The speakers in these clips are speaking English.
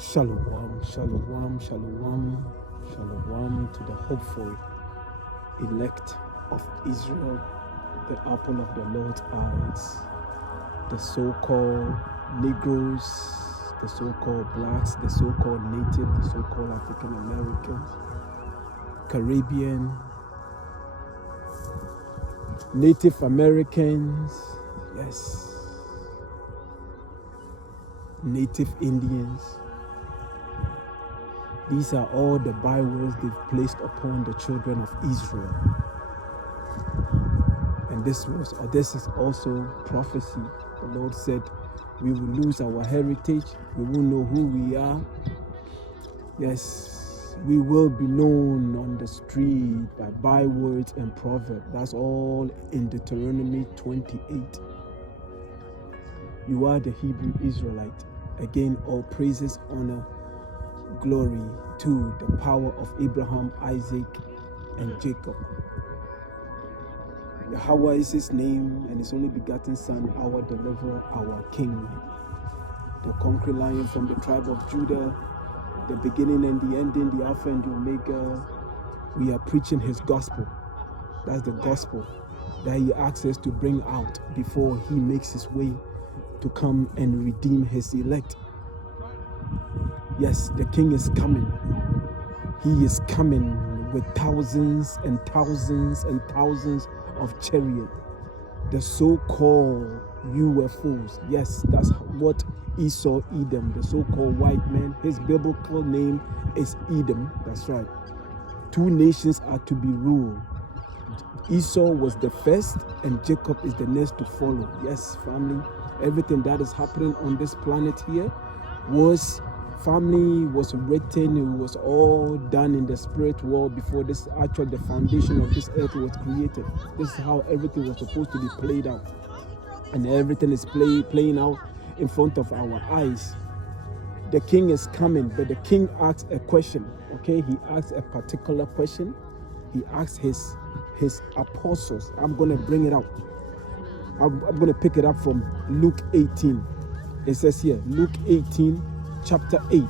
Shalom, shalom, shalom, shalom to the hopeful elect of Israel, the apple of the Lord's eyes, the so-called Negroes, the so-called blacks, the so-called native, the so-called African Americans, Caribbean, Native Americans, yes, Native Indians. These are all the bywords they've placed upon the children of Israel. And this is also prophecy. The Lord said, we will lose our heritage. We won't know who we are. Yes, we will be known on the street by bywords and proverbs. That's all in Deuteronomy 28. You are the Hebrew Israelite. Again, all praises, honor, glory to the power of Abraham, Isaac, and Jacob. Yahawah is his name, and his only begotten Son, our deliverer, our King. The conquering lion from the tribe of Judah, the beginning and the ending, the Alpha and the Omega. We are preaching his gospel. That's the gospel that he asks us to bring out before he makes his way to come and redeem his elect. Yes, the King is coming. He is coming with thousands and thousands and thousands of chariots. The so-called UFOs. Yes, that's what Esau, Edom, the so-called white man. His biblical name is Edom. That's right. Two nations are to be ruled. Esau was the first and Jacob is the next to follow. Yes, family. Everything that is happening on this planet here was written, it was all done in the spirit world before the foundation of this earth was created. This is how everything was supposed to be played out. And everything is playing out in front of our eyes. The King is coming, but the King asks a question, okay? He asks a particular question. He asks his apostles. I'm going to bring it out. I'm going to pick it up from Luke 18. It says here, Luke 18, chapter 8.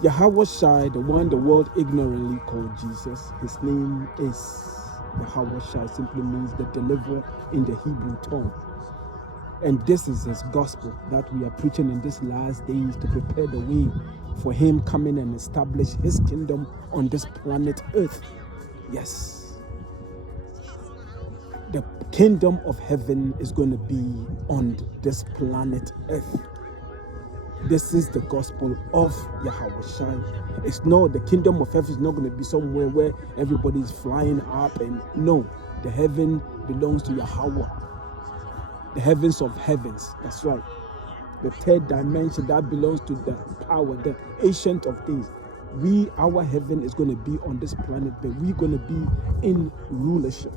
Yahawashi, the one the world ignorantly called Jesus, his name is Yahawashi, simply means the deliverer in the Hebrew tongue. And this is his gospel that we are preaching in these last days to prepare the way for him coming and establish his kingdom on this planet Earth. Yes. The kingdom of heaven is going to be on this planet Earth. This is the gospel of Yahawashi. It's not, the kingdom of heaven is not going to be somewhere where everybody is flying up. And no, the heaven belongs to Yahawah. The heavens of heavens. That's right. The third dimension that belongs to the power, the ancient of days. Our heaven is going to be on this planet, but we're going to be in rulership.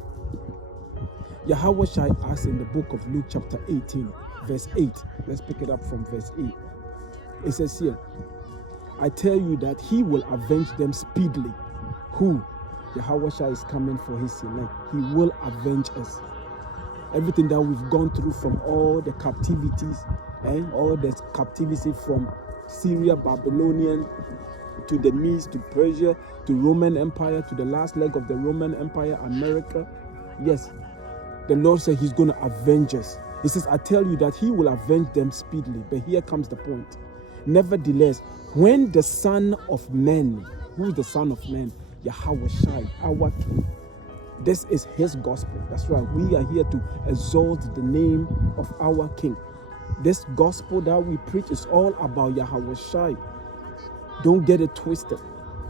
Yahawashi asks in the book of Luke chapter 18, verse 8. Let's pick it up from verse 8. It says here, I tell you that he will avenge them speedily. Who? Yahawashi is coming for his elect. He will avenge us. Everything that we've gone through from all the captivities, all the captivity from Syria, Babylonian, to the Medes, to Persia, to Roman Empire, to the last leg of the Roman Empire, America. Yes, the Lord said he's going to avenge us. He says, I tell you that he will avenge them speedily. But here comes the point. Nevertheless, when the Son of Man, who is the Son of Man? Yahawashi, our King. This is his gospel. That's right. We are here to exalt the name of our King. This gospel that we preach is all about Yahawashi. Don't get it twisted.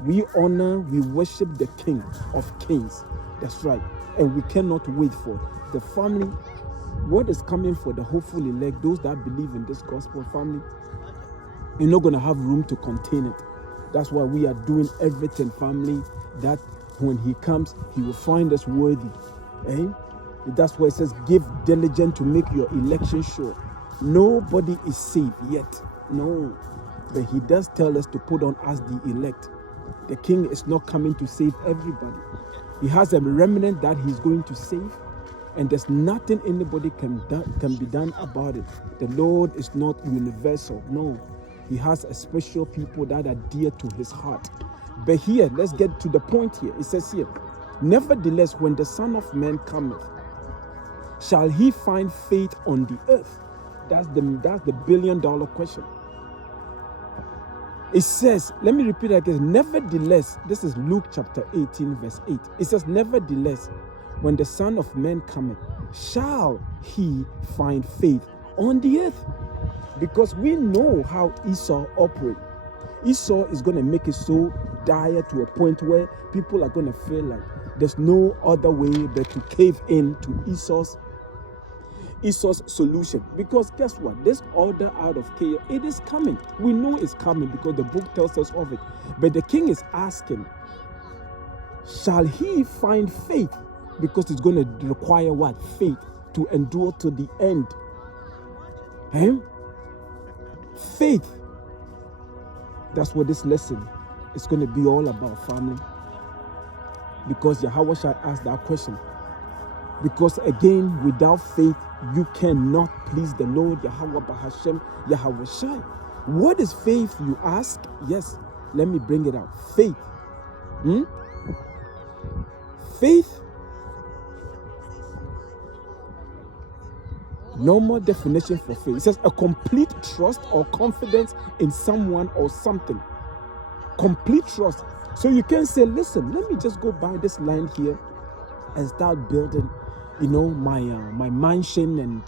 We honor, we worship the King of Kings. That's right. And we cannot wait for the family. What is coming for the hopeful elect, those that believe in this gospel, family? You're not going to have room to contain it. That's why we are doing everything, family, that when he comes, he will find us worthy. That's why it says, give diligence to make your election sure. Nobody is saved yet. No. But he does tell us to put on as the elect. The King is not coming to save everybody. He has a remnant that he's going to save. and there's nothing anybody can be done about it. The Lord is not universal. No, he has a special people that are dear to his heart. But here, let's get to the point here. It says here, nevertheless, when the Son of Man cometh, shall he find faith on the earth? That's the $1 billion question. It says, let me repeat that again. Nevertheless, this is Luke chapter 18, verse 8. It says, nevertheless, when the Son of Man cometh, shall he find faith on the earth? Because we know how Esau operates. Esau is going to make it so dire to a point where people are going to feel like there's no other way but to cave in to Esau's solution. Because guess what? This order out of chaos, it is coming. We know it's coming because the book tells us of it. But the king is asking, shall he find faith? Because it's going to require what? Faith to endure to the end. Faith. That's what this lesson is going to be all about, family. Because Yahawashi asked that question. Because again, without faith, you cannot please the Lord, Yahawah, Bahasham, Yahawashi. What is faith, you ask? Yes, let me bring it out. Faith. Faith. Normal definition for faith. It says a complete trust or confidence in someone or something. Complete trust. So you can say, listen, let me just go by this line here and start building, my mansion, and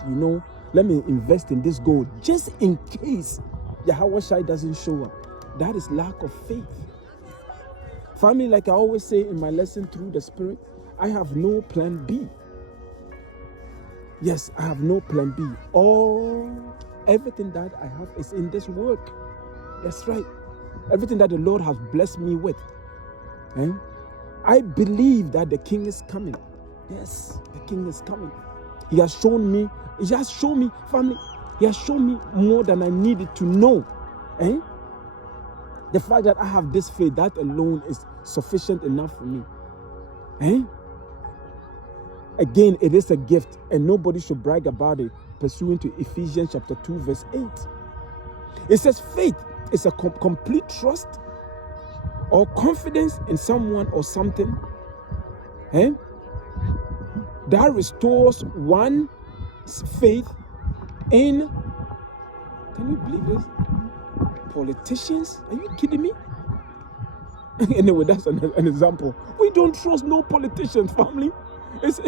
let me invest in this gold just in case Yahawashi doesn't show up. That is lack of faith. Family, like I always say in my lesson through the Spirit, I have no plan B. Yes, I have no plan B. Everything that I have is in this work. That's right. Everything that the Lord has blessed me with. I believe that the King is coming. Yes, the King is coming. He has shown me, family, he has shown me more than I needed to know. The fact that I have this faith, that alone is sufficient enough for me. Again, it is a gift, and nobody should brag about it, pursuant to Ephesians chapter 2, verse 8. It says faith is a complete trust or confidence in someone or something that restores one's faith in, can you believe this? Politicians? Are you kidding me? Anyway, that's an example. We don't trust no politicians, family. It's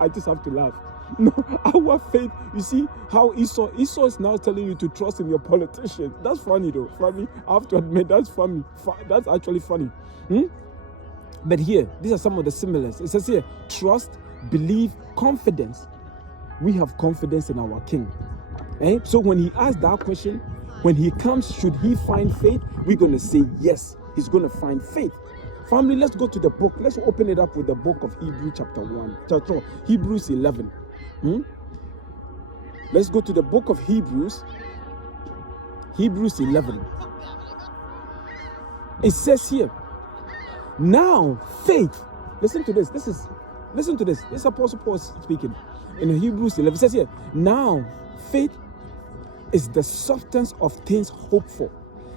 I just have to laugh. No, our faith, you see how Esau is now telling you to trust in your politicians. That's funny though, family. I have to admit, that's funny. That's actually funny. But here, these are some of the similars. It says here, trust, believe, confidence. We have confidence in our King. So when he asks that question, when he comes, should he find faith? We're going to say yes, he's going to find faith. Family, let's go to the book. Let's open it up with the book of Hebrews chapter 1. Hebrews 11. Let's go to the book of Hebrews. Hebrews 11. It says here, now faith. Listen to this. Listen to this. This is Apostle Paul speaking. In Hebrews 11, it says here, now faith is the substance of things hoped for,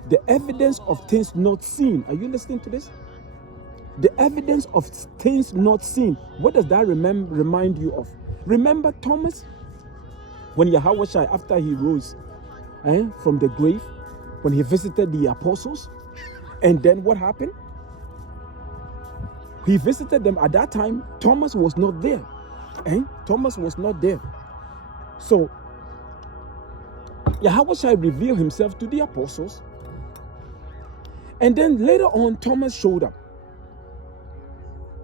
the evidence of things not seen. Are you listening to this? The evidence of things not seen. What does that remind you of? Remember Thomas? When Yahawashi, after he rose from the grave, when he visited the apostles, and then what happened? He visited them. At that time, Thomas was not there. Thomas was not there. So, Yahawashi revealed himself to the apostles. And then later on, Thomas showed up.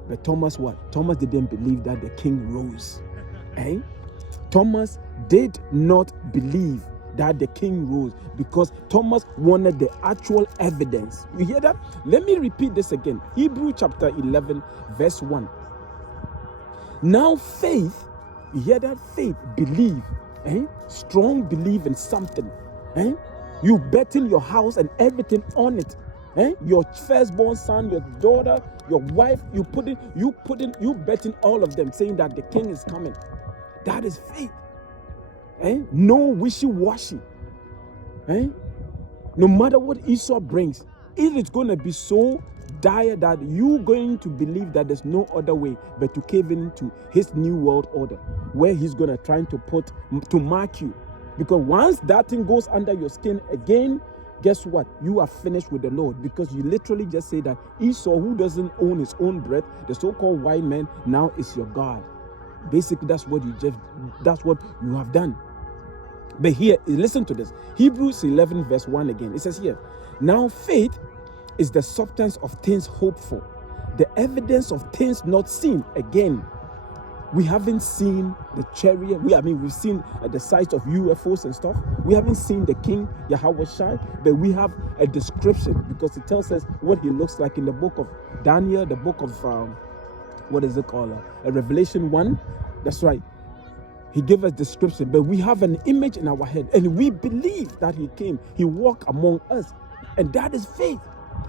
But Thomas what? Thomas didn't believe that the king rose. Thomas did not believe that the king rose because Thomas wanted the actual evidence. You hear that? Let me repeat this again. Hebrews chapter 11, verse 1. Now faith, you hear that? Faith, believe. Strong belief in something. You betting your house and everything on it. Your firstborn son, your daughter, your wife, you betting all of them, saying that the king is coming. That is faith. No wishy-washy. No matter what Esau brings, it is going to be so dire that you're going to believe that there's no other way but to cave into his new world order, where he's going to try to mark you. Because once that thing goes under your skin again, guess what? You are finished with the Lord, because you literally just say that Esau, who doesn't own his own bread, the so-called white man, now is your God. Basically, that's what you have done. But here, listen to this. Hebrews 11 verse 1 again. It says here, now faith is the substance of things hoped for, the evidence of things not seen. Again, we haven't seen the chariot. We've seen the sight of UFOs and stuff. We haven't seen the king, Yahawashi, but we have a description, because it tells us what he looks like in the book of Daniel, the book of, Revelation 1. That's right. He gave us description, but we have an image in our head, and we believe that he came, he walked among us, and that is faith.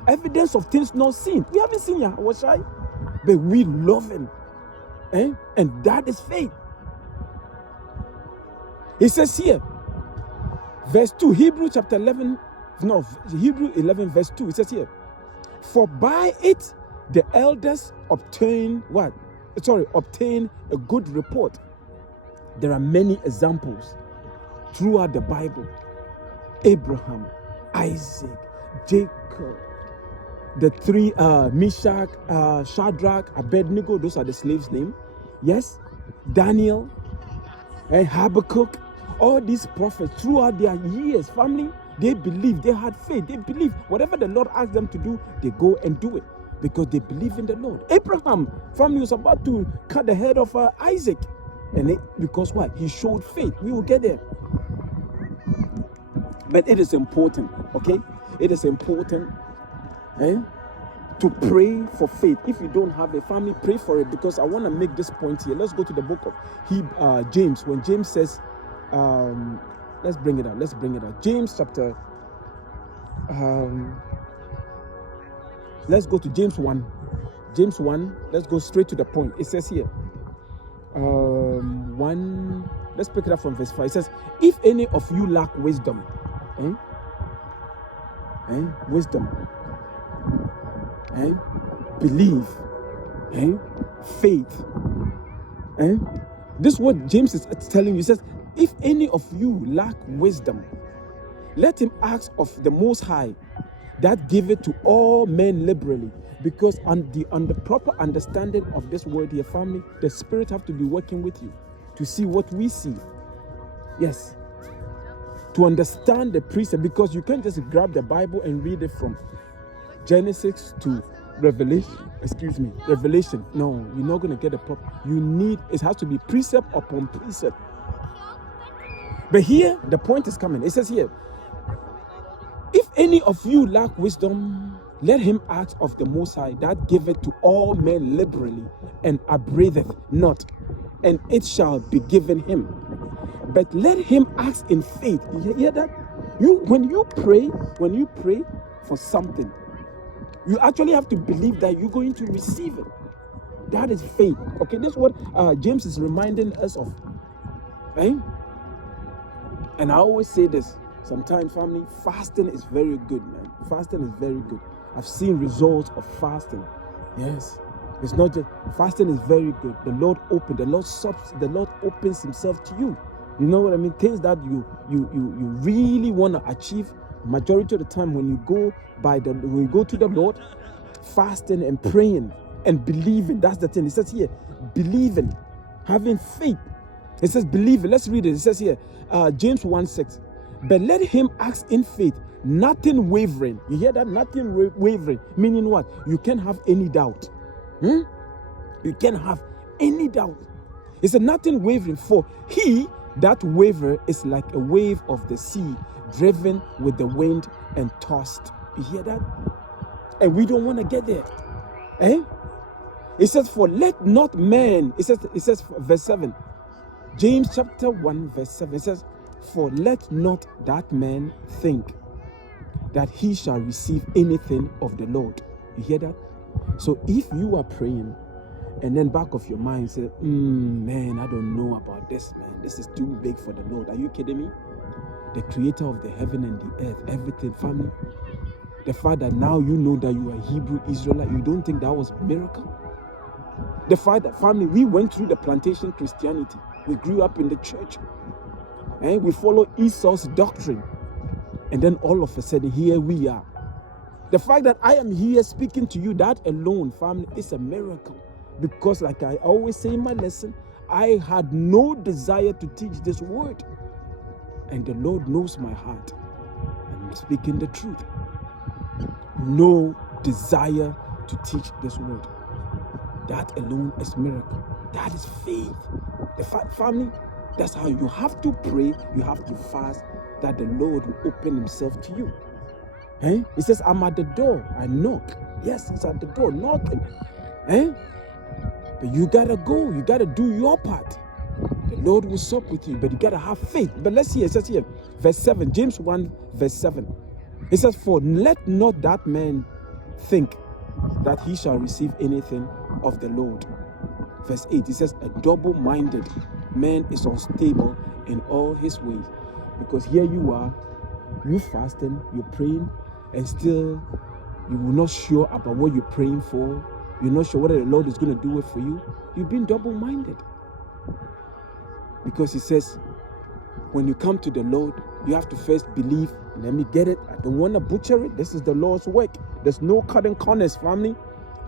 Evidence of things not seen. We haven't seen Yahawashi, but we love him. And that is faith. It says here, verse 2, Hebrew 11 verse 2, it says here, for by it the elders obtain a good report. There are many examples throughout the Bible. Abraham, Isaac, Jacob, the three, Meshach, Shadrach, Abednego, those are the slaves' names. Yes, Daniel, and Habakkuk, all these prophets throughout their years, family, they believed, they had faith, they believed whatever the Lord asked them to do, they go and do it because they believe in the Lord. Abraham, family, was about to cut the head of Isaac, and because what? He showed faith. We will get there. But it is important, okay? It is important to pray for faith. If you don't have a family, pray for it, because I want to make this point here. Let's go to the book of James. When James says, let's bring it out. James chapter, let's go to James 1. James 1, let's go straight to the point. It says here, let's pick it up from verse 5. It says, if any of you lack wisdom, wisdom, believe, faith, this is what James is telling you. He says, if any of you lack wisdom, let him ask of the Most High, that giveth to all men liberally. Because on the proper understanding of this word here, family, the Spirit have to be working with you to see what we see. Yes. To understand the precept, because you can't just grab the Bible and read it from Genesis to Revelation. No, you're not going to get the proper. It has to be precept upon precept. But here, the point is coming. It says here, if any of you lack wisdom, let him ask of the Most High, that giveth to all men liberally, and upbraideth not, and it shall be given him. But let him ask in faith. You hear that? When you pray for something, you actually have to believe that you're going to receive it. That is faith. Okay, this is what James is reminding us of. Right? And I always say this. Sometimes, family, fasting is very good, man. Fasting is very good. I've seen results of fasting. Yes. It's not just, fasting is very good. The Lord opens himself to you. You know what I mean? Things that you really want to achieve, majority of the time when you go to the Lord, fasting and praying and believing, that's the thing. It says here, believing, having faith. It says believing. Let's read it. It says here, James 1:6. But let him ask in faith, nothing wavering. You hear that? Nothing wavering. Meaning what? You can't have any doubt. You can't have any doubt. It said nothing wavering, for he that waver is like a wave of the sea, driven with the wind and tossed. You hear that? And we don't want to get there. It says, for let not man, it says verse 7. James chapter 1 verse 7. It says, for let not that man think that he shall receive anything of the Lord. You hear that? So if you are praying and then back of your mind say, man, I don't know about this, man. This is too big for the Lord. Are you kidding me? The creator of the heaven and the earth, everything, family. The fact that now you know that you are Hebrew Israelite, you don't think that was a miracle? The fact that, family, we went through the plantation Christianity. We grew up in the church. And we follow Esau's doctrine. And then all of a sudden, here we are. The fact that I am here speaking to you, that alone, family, is a miracle. Because like I always say in my lesson, I had no desire to teach this word. And the Lord knows my heart. I'm speaking the truth. No desire to teach this word. That alone is miracle. That is faith. The family, that's how you have to pray. You have to fast, that the Lord will open himself to you. He says, I'm at the door. I knock. Yes, he's at the door knocking. But you gotta go. You gotta do your part. The Lord will sup with you, but you gotta have faith. But let's see, it says here, verse 7, James 1, verse 7. It says, for let not that man think that he shall receive anything of the Lord. Verse 8, it says, a double-minded man is unstable in all his ways. Because here you are, you fasting, you're praying, and still you're not sure about what you're praying for. You're not sure whether the Lord is going to do it for you. You've been double-minded. Because he says, when you come to the Lord, you have to first believe. Let me get it. I don't want to butcher it. This is the Lord's work. There's no cutting corners, family.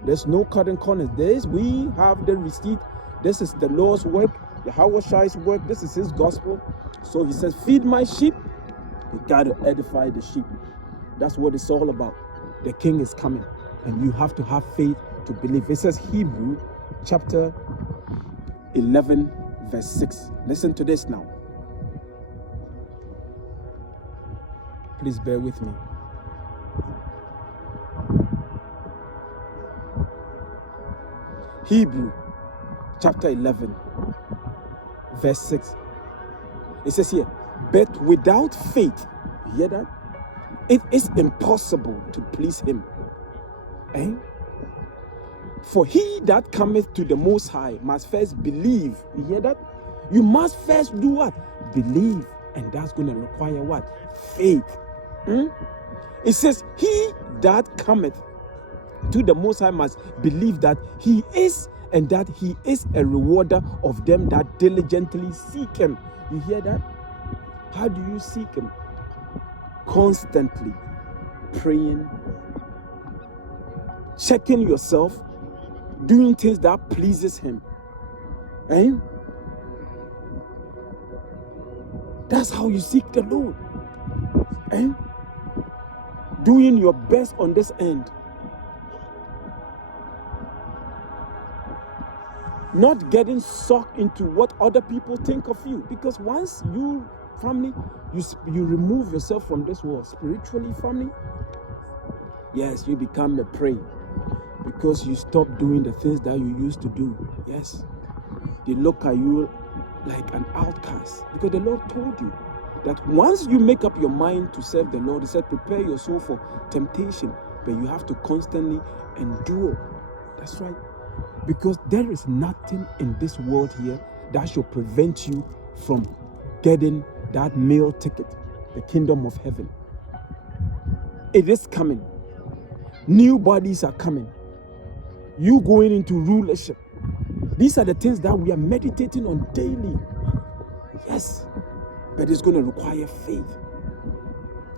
There's no cutting corners. We have the receipt. This is the Lord's work, the Yahawashi's work. This is his gospel. So he says, feed my sheep. You got to edify the sheep. That's what it's all about. The king is coming. And you have to have faith to believe. It says Hebrew chapter 11, verse 6. Listen to this now. Please bear with me. Hebrew chapter 11, verse 6. It says here, but without faith, you hear that? It is impossible to please him. For he that cometh to the Most High must first believe. You hear that? You must first do what? Believe. And that's going to require what? Faith. It says, he that cometh to the Most High must believe that he is, and that he is a rewarder of them that diligently seek him. You hear that? How do you seek him? Constantly praying, checking yourself, doing things that pleases him. That's how you seek the Lord. Doing your best on this end. Not getting sucked into what other people think of you. Because once you, family, you remove yourself from this world spiritually, family, yes, you become a prey. Because you stop doing the things that you used to do. Yes. They look at you like an outcast. Because the Lord told you that once you make up your mind to serve the Lord, he said, prepare your soul for temptation. But you have to constantly endure. That's right. Because there is nothing in this world here that should prevent you from getting that meal ticket, the kingdom of heaven. It is coming. New bodies are coming. You going into rulership. These are the things that we are meditating on daily. Yes. But it's going to require faith.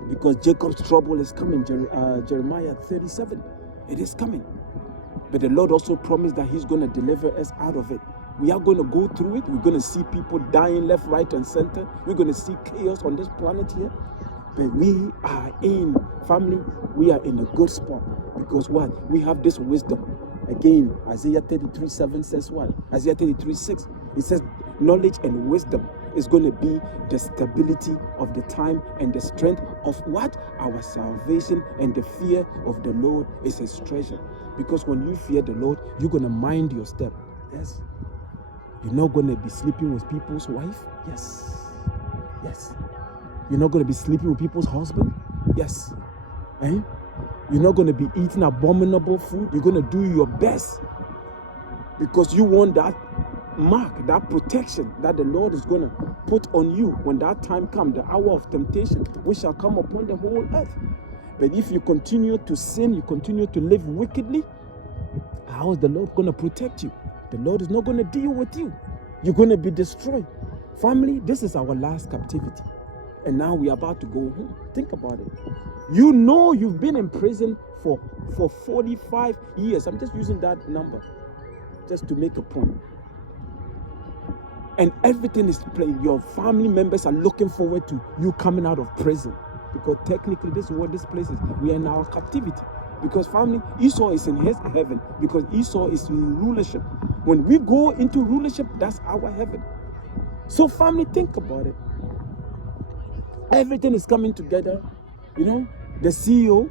Because Jacob's trouble is coming. Jeremiah 37. It is coming. But the Lord also promised that he's going to deliver us out of it. We are going to go through it. We're going to see people dying left, right, and center. We're going to see chaos on this planet here. But we are in, family, we are in a good spot. Because what? We have this wisdom. Again, Isaiah 33:7 says what? Isaiah 33:6. It says knowledge and wisdom is going to be the stability of the time and the strength of what? Our salvation, and the fear of the Lord is his treasure. Because when you fear the Lord, you're going to mind your step. Yes. You're not going to be sleeping with people's wife. Yes. Yes. You're not going to be sleeping with people's husband. Yes. Eh? You're not going to be eating abominable food. You're going to do your best because you want that mark, that protection that the Lord is going to put on you when that time comes, the hour of temptation, which shall come upon the whole earth. But if you continue to sin, you continue to live wickedly, how is the Lord going to protect you? The Lord is not going to deal with you. You're going to be destroyed. Family, this is our last captivity. And now we're about to go home. Think about it. You know you've been in prison for 45 years. I'm just using that number just to make a point. And everything is playing. Your family members are looking forward to you coming out of prison. Because technically this is what this place is. We are in our captivity. Because family, Esau is in his heaven. Because Esau is in rulership. When we go into rulership, that's our heaven. So family, think about it. Everything is coming together. You know, the CEO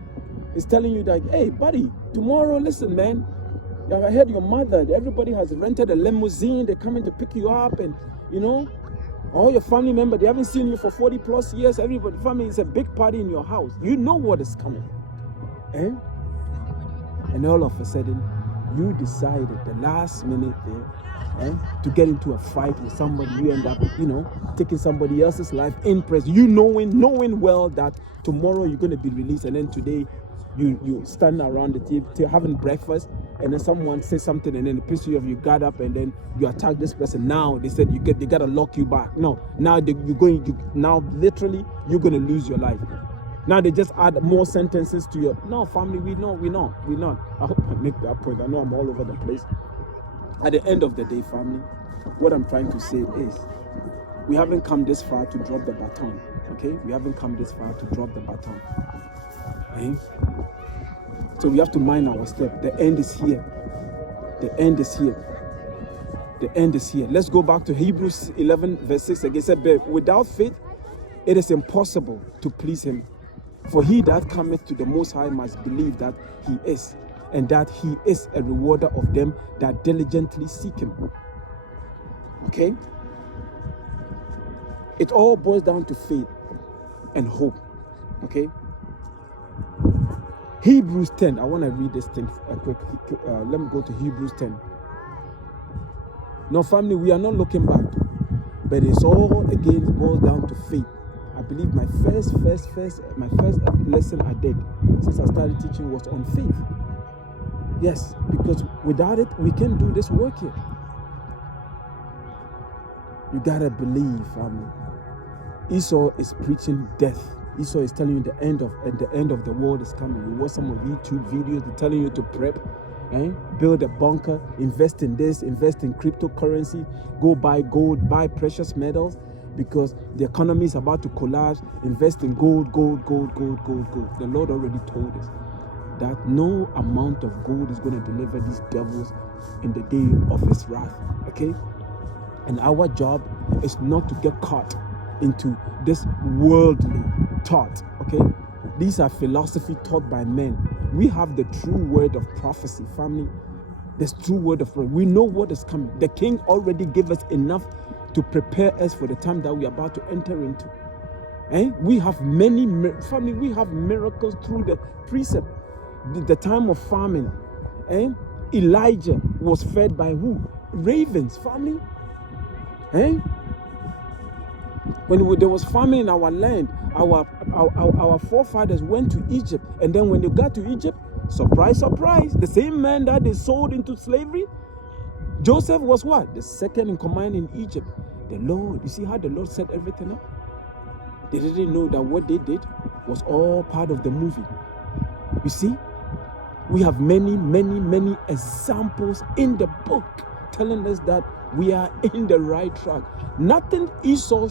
is telling you that, hey, buddy, tomorrow, listen, man, I heard your mother, everybody has rented a limousine. They're coming to pick you up. And, you know, all your family members, they haven't seen you for 40 plus years. Everybody, family, it's a big party in your house. You know what is coming. Eh? And all of a sudden, you decided the last minute there to get into a fight with somebody. You end up, you know, taking somebody else's life in prison. You knowing well that tomorrow you're going to be released, and then today you stand around the table having breakfast, and then someone says something, and then the piss you off, you got up, and then you attack this person. Now they said they got to lock you back. No, now now literally you're going to lose your life. Now they just add more sentences to your... No, family, we're not. I hope I make that point. I know I'm all over the place. At the end of the day, family, what I'm trying to say is we haven't come this far to drop the baton, okay? We haven't come this far to drop the baton, okay? So we have to mind our step. The end is here. The end is here. The end is here. Let's go back to Hebrews 11, verse 6 again. It said, but without faith, it is impossible to please him. For he that cometh to the Most High must believe that he is, and that he is a rewarder of them that diligently seek him. Okay? It all boils down to faith and hope. Okay? Hebrews 10. I want to read this thing quick. Let me go to Hebrews 10. No, family, we are not looking back. But it's all, again, boils down to faith. I believe my first lesson I did since I started teaching was on faith. Yes, because without it, we can't do this work here. You gotta believe, family. Esau is preaching death. Esau is telling you the end of the world is coming. You watch some of YouTube videos, they're telling you to prep, build a bunker, invest in this, invest in cryptocurrency, go buy gold, buy precious metals. Because the economy is about to collapse, invest in gold. The Lord already told us that no amount of gold is going to deliver these devils in the day of his wrath, okay? And our job is not to get caught into this worldly thought, okay? These are philosophy taught by men. We have the true word of prophecy, family. This true word of prophecy. We know what is coming. The king already gave us enough to prepare us for the time that we are about to enter into. We have family, we have miracles through the precept. The time of famine, Elijah was fed by who? Ravens, family. When there was famine in our land, our forefathers went to Egypt, and then when they got to Egypt, surprise, surprise, the same man that they sold into slavery, Joseph was what? The second in command in Egypt. The Lord, you see how the Lord set everything up? They didn't know that what they did was all part of the movie. You see, we have many examples in the book telling us that we are in the right track. Nothing Esau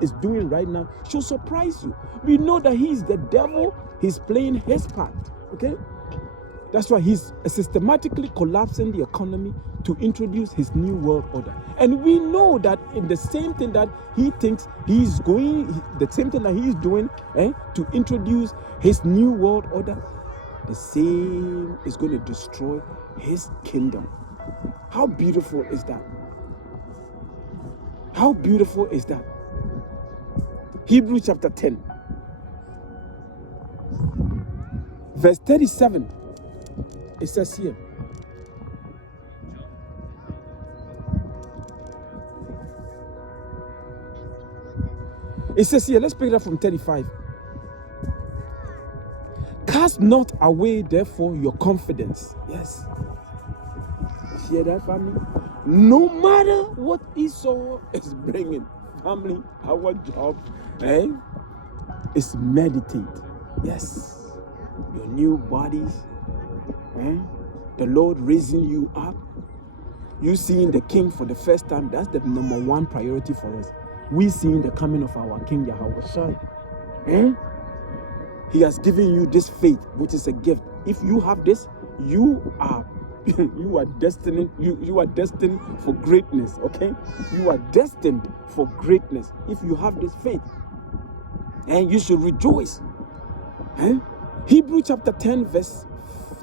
is doing right now should surprise you. We know that he is the devil. He's playing his part, okay? That's why he's systematically collapsing the economy to introduce his new world order. And we know that in the same thing that he thinks he's going, the same thing that he's doing to introduce his new world order, the same is going to destroy his kingdom. How beautiful is that? How beautiful is that? Hebrews chapter 10. Verse 37, it says here, let's pick it up from 35. Cast not away, therefore, your confidence. Yes. Hear that, family? No matter what Esau is bringing, family, our job is meditate. Yes. Your new bodies. The Lord raising you up. You seeing the King for the first time. That's the number one priority for us. We seeing the coming of our King Yahawashi. He has given you this faith, which is a gift. If you have this, you are destined. You are destined for greatness. Okay, you are destined for greatness if you have this faith, and you should rejoice. Hebrews chapter 10, verse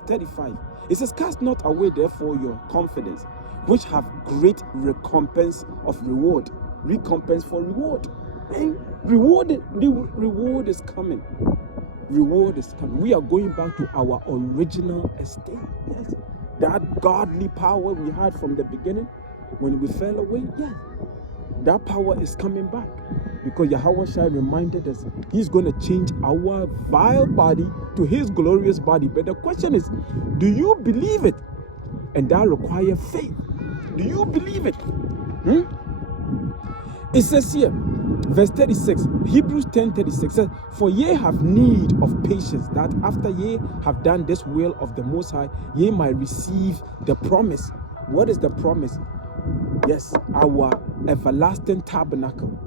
35. It says, "Cast not away, therefore, your confidence, which have great recompense of reward." Recompense for reward. The reward is coming. Reward is coming. We are going back to our original estate. Yes. That godly power we had from the beginning when we fell away. Yeah. That power is coming back. Because Yahawashi reminded us he's going to change our vile body to his glorious body. But the question is, do you believe it? And that requires faith. Do you believe it? It says here, verse 36, Hebrews 10:36 says, "For ye have need of patience, that after ye have done this will of the Most High, ye might receive the promise." What is the promise? Yes, our everlasting tabernacle.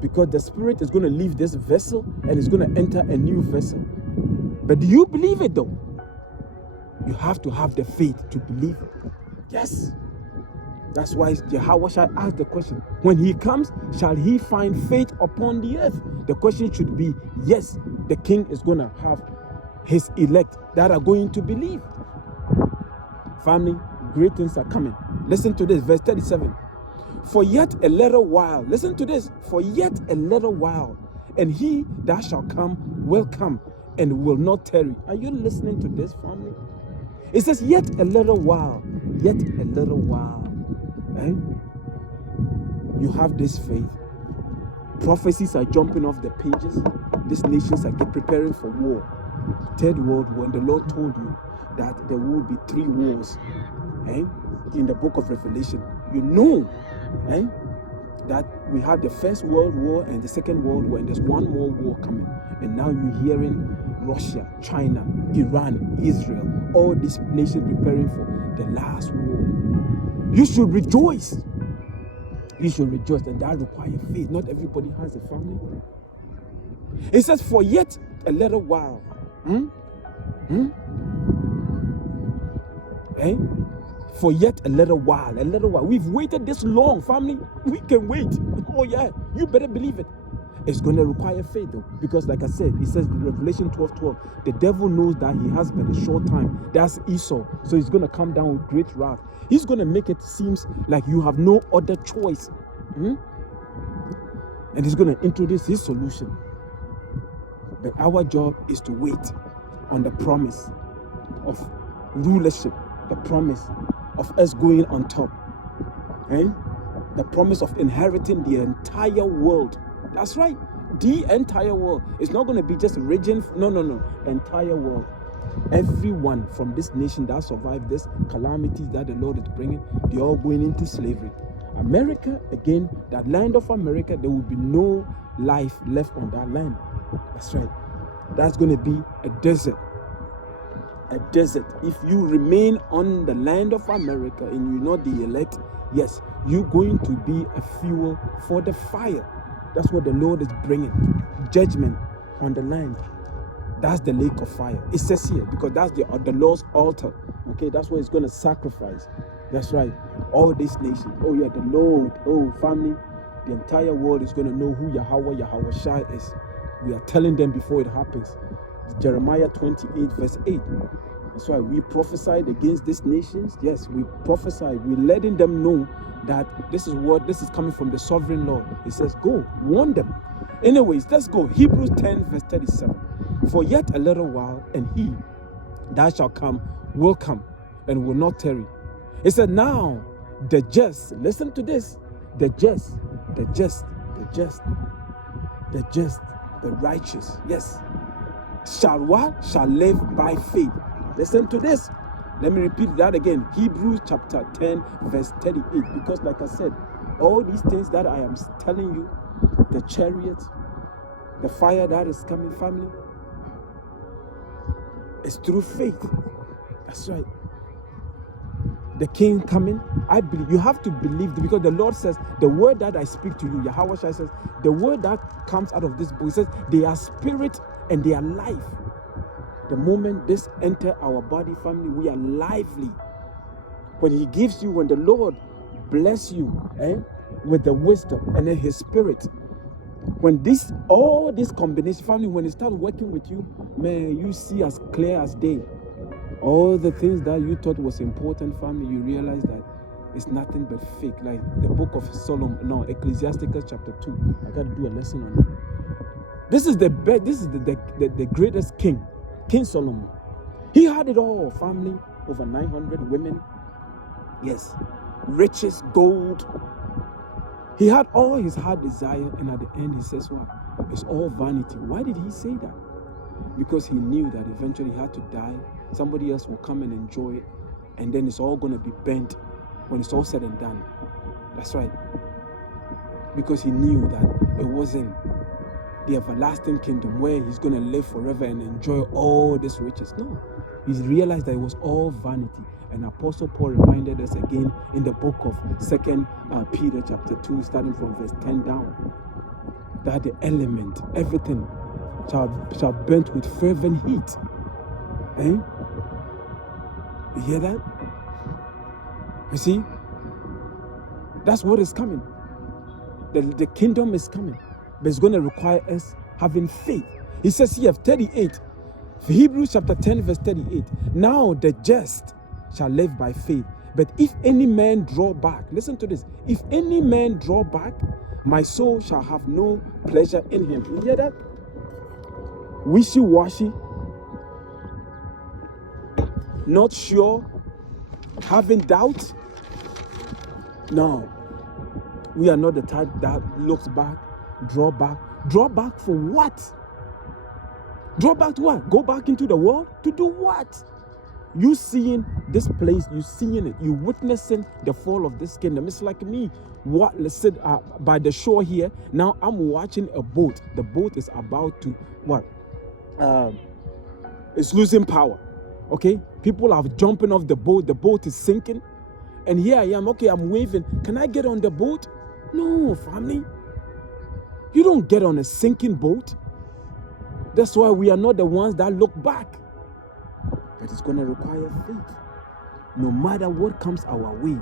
Because the Spirit is going to leave this vessel and is going to enter a new vessel. But do you believe it though? You have to have the faith to believe it. Yes. That's why Yahawashi asked the question, when he comes, shall he find faith upon the earth? The question should be, yes, the King is going to have his elect that are going to believe. Family, great things are coming. Listen to this, verse 37. "For yet a little while," listen to this, "for yet a little while, and he that shall come will come and will not tarry." Are you listening to this, family? It says, yet a little while, yet a little while. You have this faith. Prophecies are jumping off the pages. These nations are preparing for war. Third World War. And the Lord told you that there will be 3 wars. In the book of Revelation. You know that we have the First World War and the Second World War, and there's one more war coming. And now you're hearing Russia, China, Iran, Israel, all these nations preparing for the last war. You should rejoice. You should rejoice, and that requires faith. Not everybody has a family. It says, "For yet a little while." For yet a little while, a little while. We've waited this long, family. We can wait. Oh yeah, you better believe it. It's going to require faith though, because like I said, it says in Revelation 12:12, the devil knows that he has but a short time. That's Esau. So he's going to come down with great wrath. He's going to make it seem like you have no other choice. And he's going to introduce his solution. But our job is to wait on the promise of rulership, the promise of us going on top. The promise of inheriting the entire world. That's right. The entire world. It's not going to be just a region. No. Entire world. Everyone from this nation that survived this calamities that the Lord is bringing, they're all going into slavery. America, again, that land of America, there will be no life left on that land. That's right. That's going to be a desert. A desert. If you remain on the land of America and you're not the elect, yes, you're going to be a fuel for the fire. That's what the Lord is bringing. Judgment on the land. That's the lake of fire. It says here, because that's the Lord's altar. Okay, that's where it's going to sacrifice. That's right. All these nations. Oh yeah, the Lord. Oh, family. The entire world is going to know who Yahawashi is. We are telling them before it happens. Jeremiah 28 verse 8. That's why we prophesied against these nations. Yes, we prophesied. We're letting them know that this is coming from the sovereign Lord. It says, go, warn them. Anyways, let's go. Hebrews 10 verse 37. For yet a little while, and he that shall come will come and will not tarry. It said, now the just, listen to this, the righteous, yes, shall what? Shall live by faith. Listen to this. Let me repeat that again. Hebrews chapter 10, verse 38. Because like I said, all these things that I am telling you, the chariot, the fire that is coming, family, is through faith. That's right. The king coming, I believe, you have to believe, because the Lord says, the word that I speak to you, Yahawashi says, the word that comes out of this book, he says, they are spirit and they are life. The moment this enter our body, family, we are lively. When he gives you, when the Lord bless you with the wisdom and then his spirit, when all this combination, family, when it starts working with you, man, you see as clear as day. All the things that you thought was important, family, you realize that it's nothing but fake. Like the book of Solomon, no, Ecclesiasticus chapter 2. I got to do a lesson on it. This is the greatest king, King Solomon. He had it all, family, over 900 women. Yes, riches, gold. He had all his heart desire, and at the end he says what? It's all vanity. Why did he say that? Because he knew that eventually he had to die. Somebody else will come and enjoy it, and then it's all going to be bent when it's all said and done. That's right. Because he knew that it wasn't the everlasting kingdom where he's going to live forever and enjoy all this riches. No. He realized that it was all vanity. And Apostle Paul reminded us again in the book of 2 Peter chapter 2, starting from verse 10 down, that the element, everything shall burn with fervent heat. You hear that? You see? That's what is coming. The kingdom is coming. But it's going to require us having faith. He says here, 38, Hebrews chapter 10, verse 38. Now the just shall live by faith. But if any man draw back, listen to this. If any man draw back, my soul shall have no pleasure in him. You hear that? Wishy-washy, not sure, having doubt. No, we are not the type that looks back, draw back. Draw back for what? Draw back to what? Go back into the world? To do what? You seeing this place, you seeing it, you witnessing the fall of this kingdom. It's like me, listen, by the shore here. Now I'm watching a boat. The boat is about to what? It's losing power. Okay, people are jumping off the boat is sinking, and here I am. Okay, I'm waving. Can I get on the boat? No, family, you don't get on a sinking boat. That's why we are not the ones that look back. But it's going to require faith. No matter what comes our way,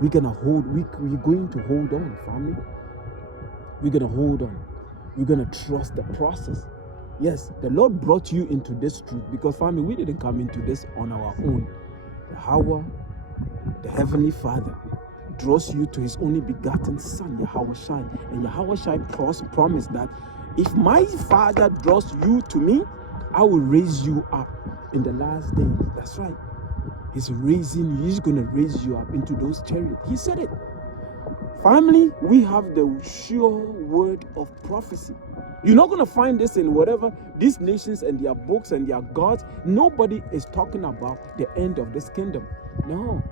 we're going to hold on, family. We're going to hold on. We're going to trust the process. Yes, the Lord brought you into this truth because, family, we didn't come into this on our own. Yahawah, the Heavenly Father, draws you to his only begotten Son, Yahawashi. And Yahawashi promised that if my Father draws you to me, I will raise you up in the last days. That's right. He's going to raise you up into those chariots. He said it. Family, we have the sure word of prophecy. You're not going to find this in whatever these nations and their books and their gods. Nobody is talking about the end of this kingdom. No.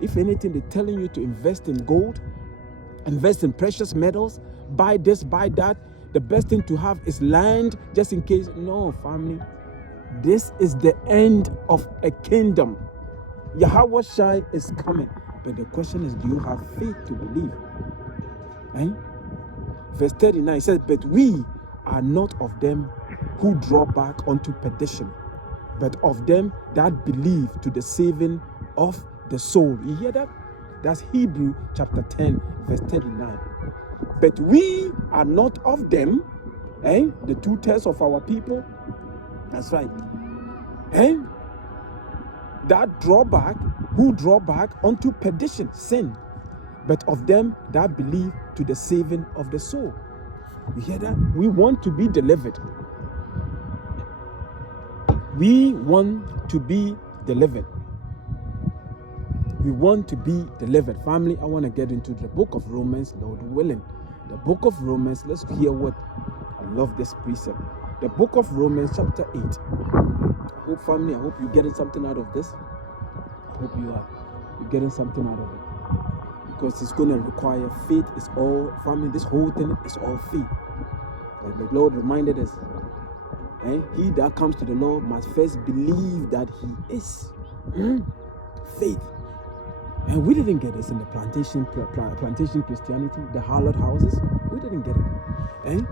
If anything, they're telling you to invest in gold, invest in precious metals, buy this, buy that. The best thing to have is land, just in case. No, family. This is the end of a kingdom. Yahawashi is coming. But the question is, do you have faith to believe? Verse 39 says, but we are not of them who draw back unto perdition, but of them that believe to the saving of the soul. You hear that? That's Hebrew chapter 10, verse 39. But we are not of them, the 2/3 of our people. That's right. That draw back, who draw back unto perdition, sin, but of them that believe to the saving of the soul. You hear that? We want to be delivered. We want to be delivered. We want to be delivered. Family, I want to get into the book of Romans, Lord willing. The book of Romans, let's hear what, I love this precept. The book of Romans chapter 8. I hope, family, I hope you're getting something out of this. I hope you're getting something out of it. Because it's going to require faith. It's all, family, this whole thing is all faith. Like the Lord reminded us, he that comes to the Lord must first believe that he is. Faith. And we didn't get this in the plantation Christianity, the hallowed houses. We didn't get it.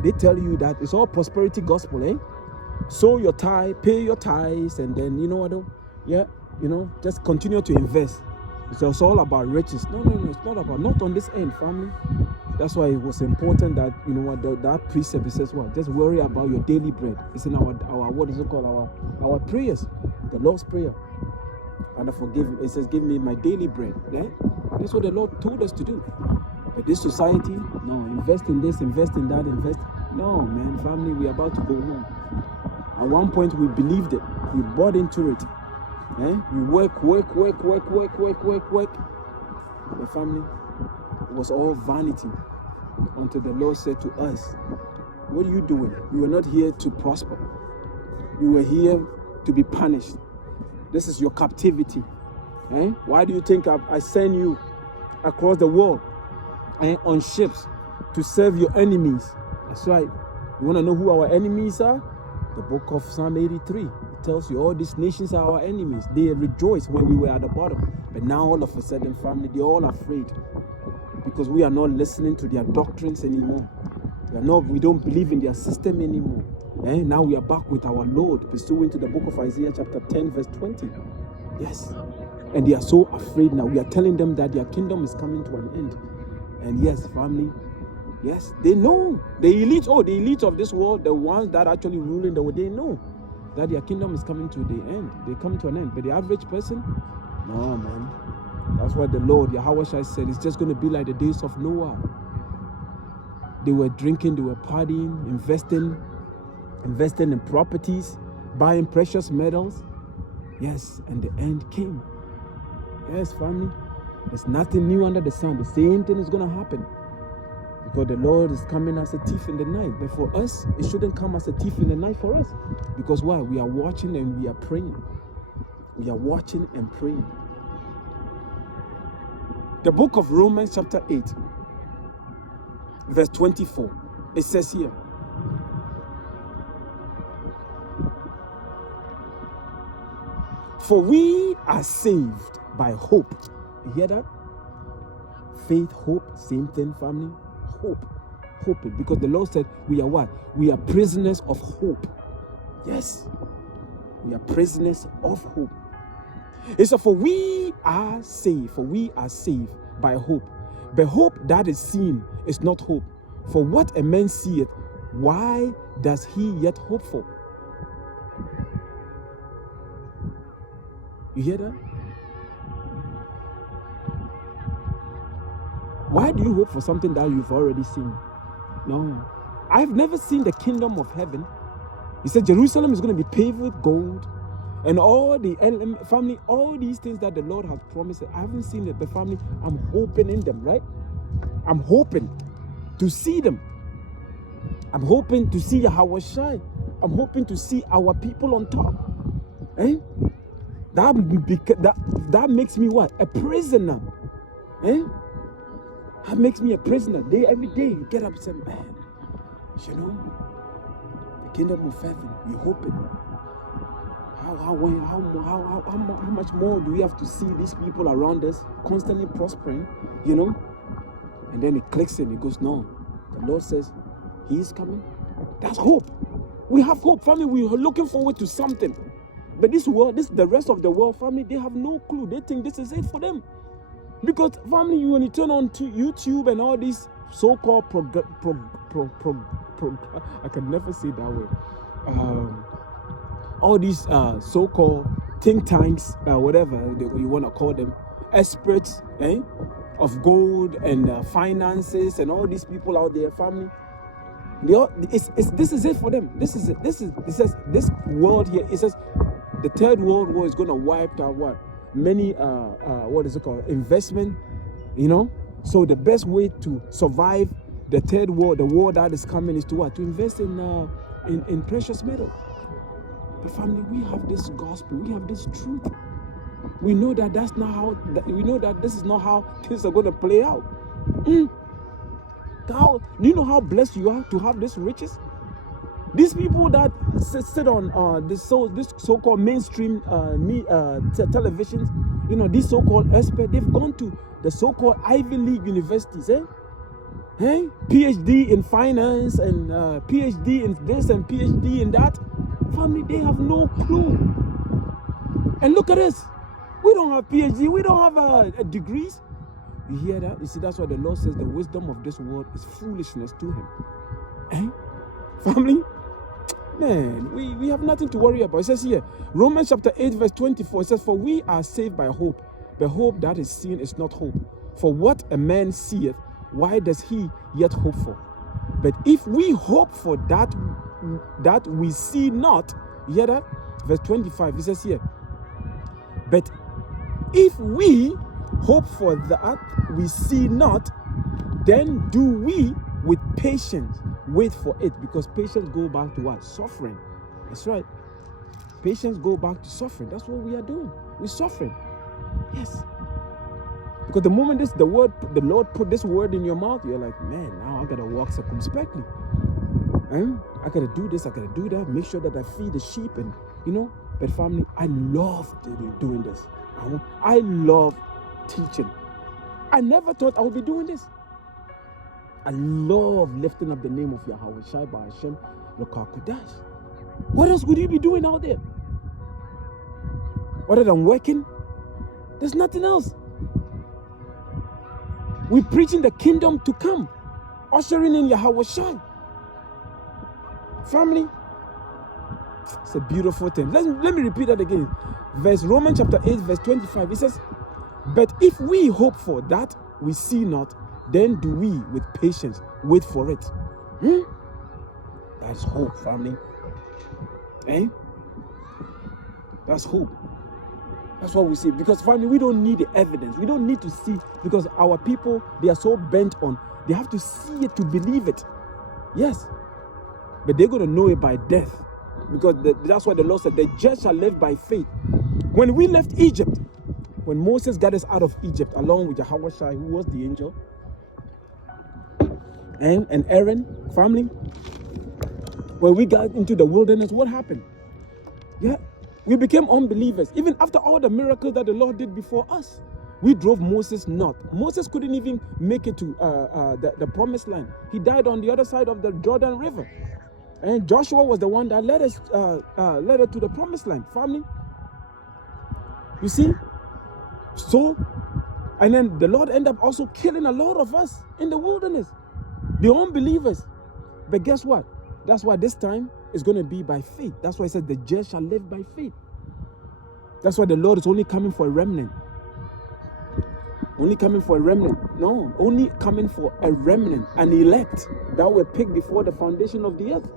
They tell you that it's all prosperity gospel. Sow your tithe, pay your tithes, and then, you know what, just continue to invest. It's all about riches. No, it's not about, not on this end, family. That's why it was important that, you know what, that precept, it says what? Just worry about your daily bread. It's in our what is it called? Our prayers, the Lord's Prayer. And I forgive, it says, give me my daily bread. That's what the Lord told us to do. But this society, no, invest in this, invest in that, invest. No, man, family, we're about to go home. At one point, we believed it. We bought into it. We work. The family, it was all vanity. Until the Lord said to us, what are you doing? You were not here to prosper. You were here to be punished. This is your captivity. Why do you think I send you across the world on ships to serve your enemies? That's right. You want to know who our enemies are? The book of Psalm 83. It tells you all these nations are our enemies. They rejoiced when we were at the bottom. But now all of a sudden, family, they're all afraid. Because we are not listening to their doctrines anymore. We don't believe in their system anymore. Now we are back with our Lord, pursuing to the book of Isaiah chapter 10 verse 20. Yes. And they are so afraid now. We are telling them that their kingdom is coming to an end. And yes, family, yes, they know. The elite of this world, the ones that actually ruling the world, they know that their kingdom is coming to the end. They come to an end. But the average person, no, man. That's what the Lord, Yahawashi, said. It's just going to be like the days of Noah. They were drinking, they were partying, investing in properties, buying precious metals. Yes, and the end came. Yes, family. There's nothing new under the sun. The same thing is going to happen. Because the Lord is coming as a thief in the night. But for us, it shouldn't come as a thief in the night for us. Because why? We are watching and we are praying. We are watching and praying. The book of Romans chapter 8, verse 24. It says here, for we are saved by hope. You hear that? Faith, hope, same thing, family. Hope. Hoping. Because the Lord said we are what? We are prisoners of hope. Yes. We are prisoners of hope. It said, for we are saved by hope. But hope that is seen is not hope. For what a man seeth, why does he yet hope for? You hear that? Why do you hope for something that you've already seen? No. I've never seen the kingdom of heaven. He said Jerusalem is going to be paved with gold. And all the family, all these things that the Lord has promised, I haven't seen it. But family, I'm hoping in them, right? I'm hoping to see them. I'm hoping to see Yahawashi. I'm hoping to see our people on top. That makes me what? A prisoner. That makes me a prisoner. Every day you get up and say, man, you know, the kingdom of heaven, we're hoping. How much more do we have to see these people around us constantly prospering, you know? And then it clicks in, it goes, no. The Lord says, he is coming. That's hope. We have hope, family. We are looking forward to something. But the rest of the world, family, they have no clue. They think this is it for them. Because, family, when you turn on to YouTube and all these so-called I can never say that word. All these so-called think tanks, whatever you want to call them, experts of gold and finances and all these people out there, family, This is it for them. This is it. It says this world here. It says the third world war is going to wipe out what many what is it called, investment. So the best way to survive the third war, the war that is coming, is to what? To invest in precious metal. But family, we have this gospel. We have this truth. We know that that's not how. We know that this is not how things are going to play out. Do you know how blessed you are to have these riches? These people that sit on this so-called mainstream televisions, these so-called experts, they've gone to the so-called Ivy League universities, PhD in finance and PhD in this and PhD in that. Family, they have no clue. And look at us. We don't have PhD. We don't have degrees. You hear that? You see, that's why the Lord says the wisdom of this world is foolishness to him. Family? Man, we have nothing to worry about. It says here, Romans chapter 8 verse 24, it says, for we are saved by hope. The hope that is seen is not hope. For what a man seeth, why does he yet hope for? But if we hope for that we see not, you hear that? Verse 25, it says here, but if we hope for that we see not, then do we with patience wait for it. Because patience go back to what? Suffering. That's right. Patience go back to suffering. That's what we are doing. We're suffering. Yes. Because the moment the Lord put this word in your mouth, you're like, man, now I gotta walk circumspectly. I gotta do this, I gotta do that, make sure that I feed the sheep, and But family, I love doing this. I love teaching. I never thought I would be doing this. I love lifting up the name of Yahawashi, Bahasham, Rawchaa, Qadash. What else would you be doing out there? Other than working? There's nothing else. We're preaching the kingdom to come, ushering in Yahawashi. Family, it's a beautiful thing. Let me repeat that again. Romans chapter 8, verse 25. It says, but if we hope for that we see not, then do we with patience wait for it. That's hope, family. That's hope. That's what we see. Because family, we don't need the evidence. We don't need to see, because our people, they are so bent on, they have to see it to believe it. Yes. But they're going to know it by death. Because that's what the Lord said, the just shall live by faith. When we left Egypt, when Moses got us out of Egypt, along with Yahawashi, who was the angel, and Aaron, family, when we got into the wilderness, what happened? Yeah, we became unbelievers. Even after all the miracles that the Lord did before us, we drove Moses north. Moses couldn't even make it to the promised land. He died on the other side of the Jordan River. And Joshua was the one that led us to the promised land, family. You see? So, and then the Lord ended up also killing a lot of us in the wilderness, the unbelievers. But guess what? That's why this time it's going to be by faith. That's why it says the just shall live by faith. That's why the Lord is only coming for a remnant. Only coming for a remnant. No, only coming for a remnant, an elect that were picked before the foundation of the earth.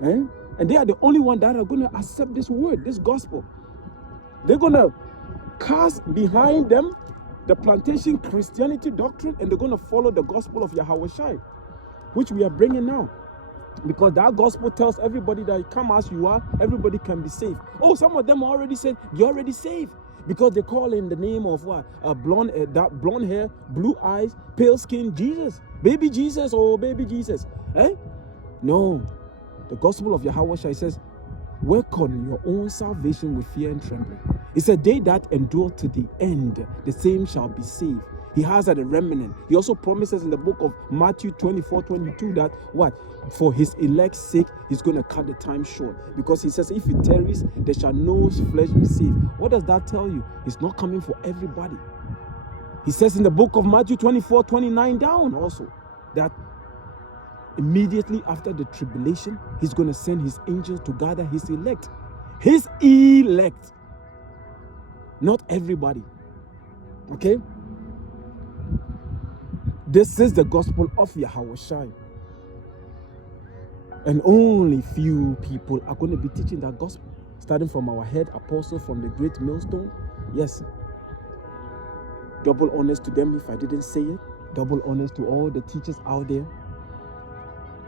And they are the only ones that are going to accept this word, this gospel. They're going to cast behind them the plantation Christianity doctrine, and they're going to follow the gospel of Yahawashi, which we are bringing now. Because that gospel tells everybody that come as you are, everybody can be saved. Oh, some of them already said, you're already saved. Because they call in the name of what? Blonde hair, blue eyes, pale skin, Jesus. Baby Jesus, oh baby Jesus. No. The gospel of Yahawah says, work on your own salvation with fear and trembling. It said, they that endure to the end, the same shall be saved. He has a remnant. He also promises in the book of Matthew 24:22 that what? For his elect's sake, he's going to cut the time short. Because he says, if it tarries, there shall no flesh be saved. What does that tell you? It's not coming for everybody. He says in the book of Matthew 24:29 down also, that immediately after the tribulation, he's going to send his angels to gather his elect. His elect. Not everybody. Okay? This is the gospel of Yahawashi. And only few people are going to be teaching that gospel. Starting from our head apostle, from the great millstone. Yes. Double honors to them if I didn't say it. Double honors to all the teachers out there.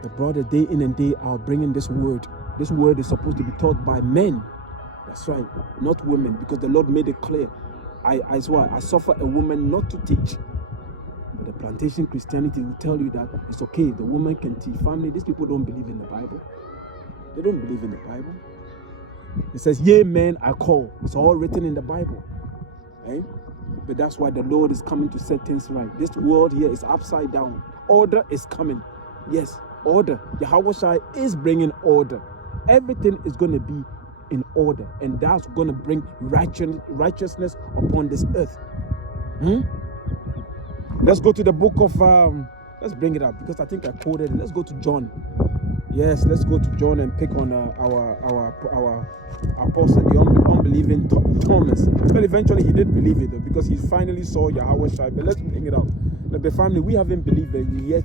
The brothers day in and day out bringing this word. This word is supposed to be taught by men. That's right, not women, because the Lord made it clear. I swear, I suffer a woman not to teach. But the plantation Christianity will tell you that it's okay, the woman can teach. Family, these people don't believe in the Bible. They don't believe in the Bible. It says, yea, men, I call. It's all written in the Bible. Eh? But that's why the Lord is coming to set things right. This world here is upside down. Order is coming. Yes, order. Yahawashi is bringing order. Everything is going to be in order, and that's going to bring righteousness upon this earth. Let's go to the book of let's bring it up, because I think I quoted it. Let's go to John. Yes, let's go to John and pick on our apostle, the unbelieving Thomas. But eventually he did believe it, though, because he finally saw Yahawashi. But let's bring it out. The family, we haven't believed it yet.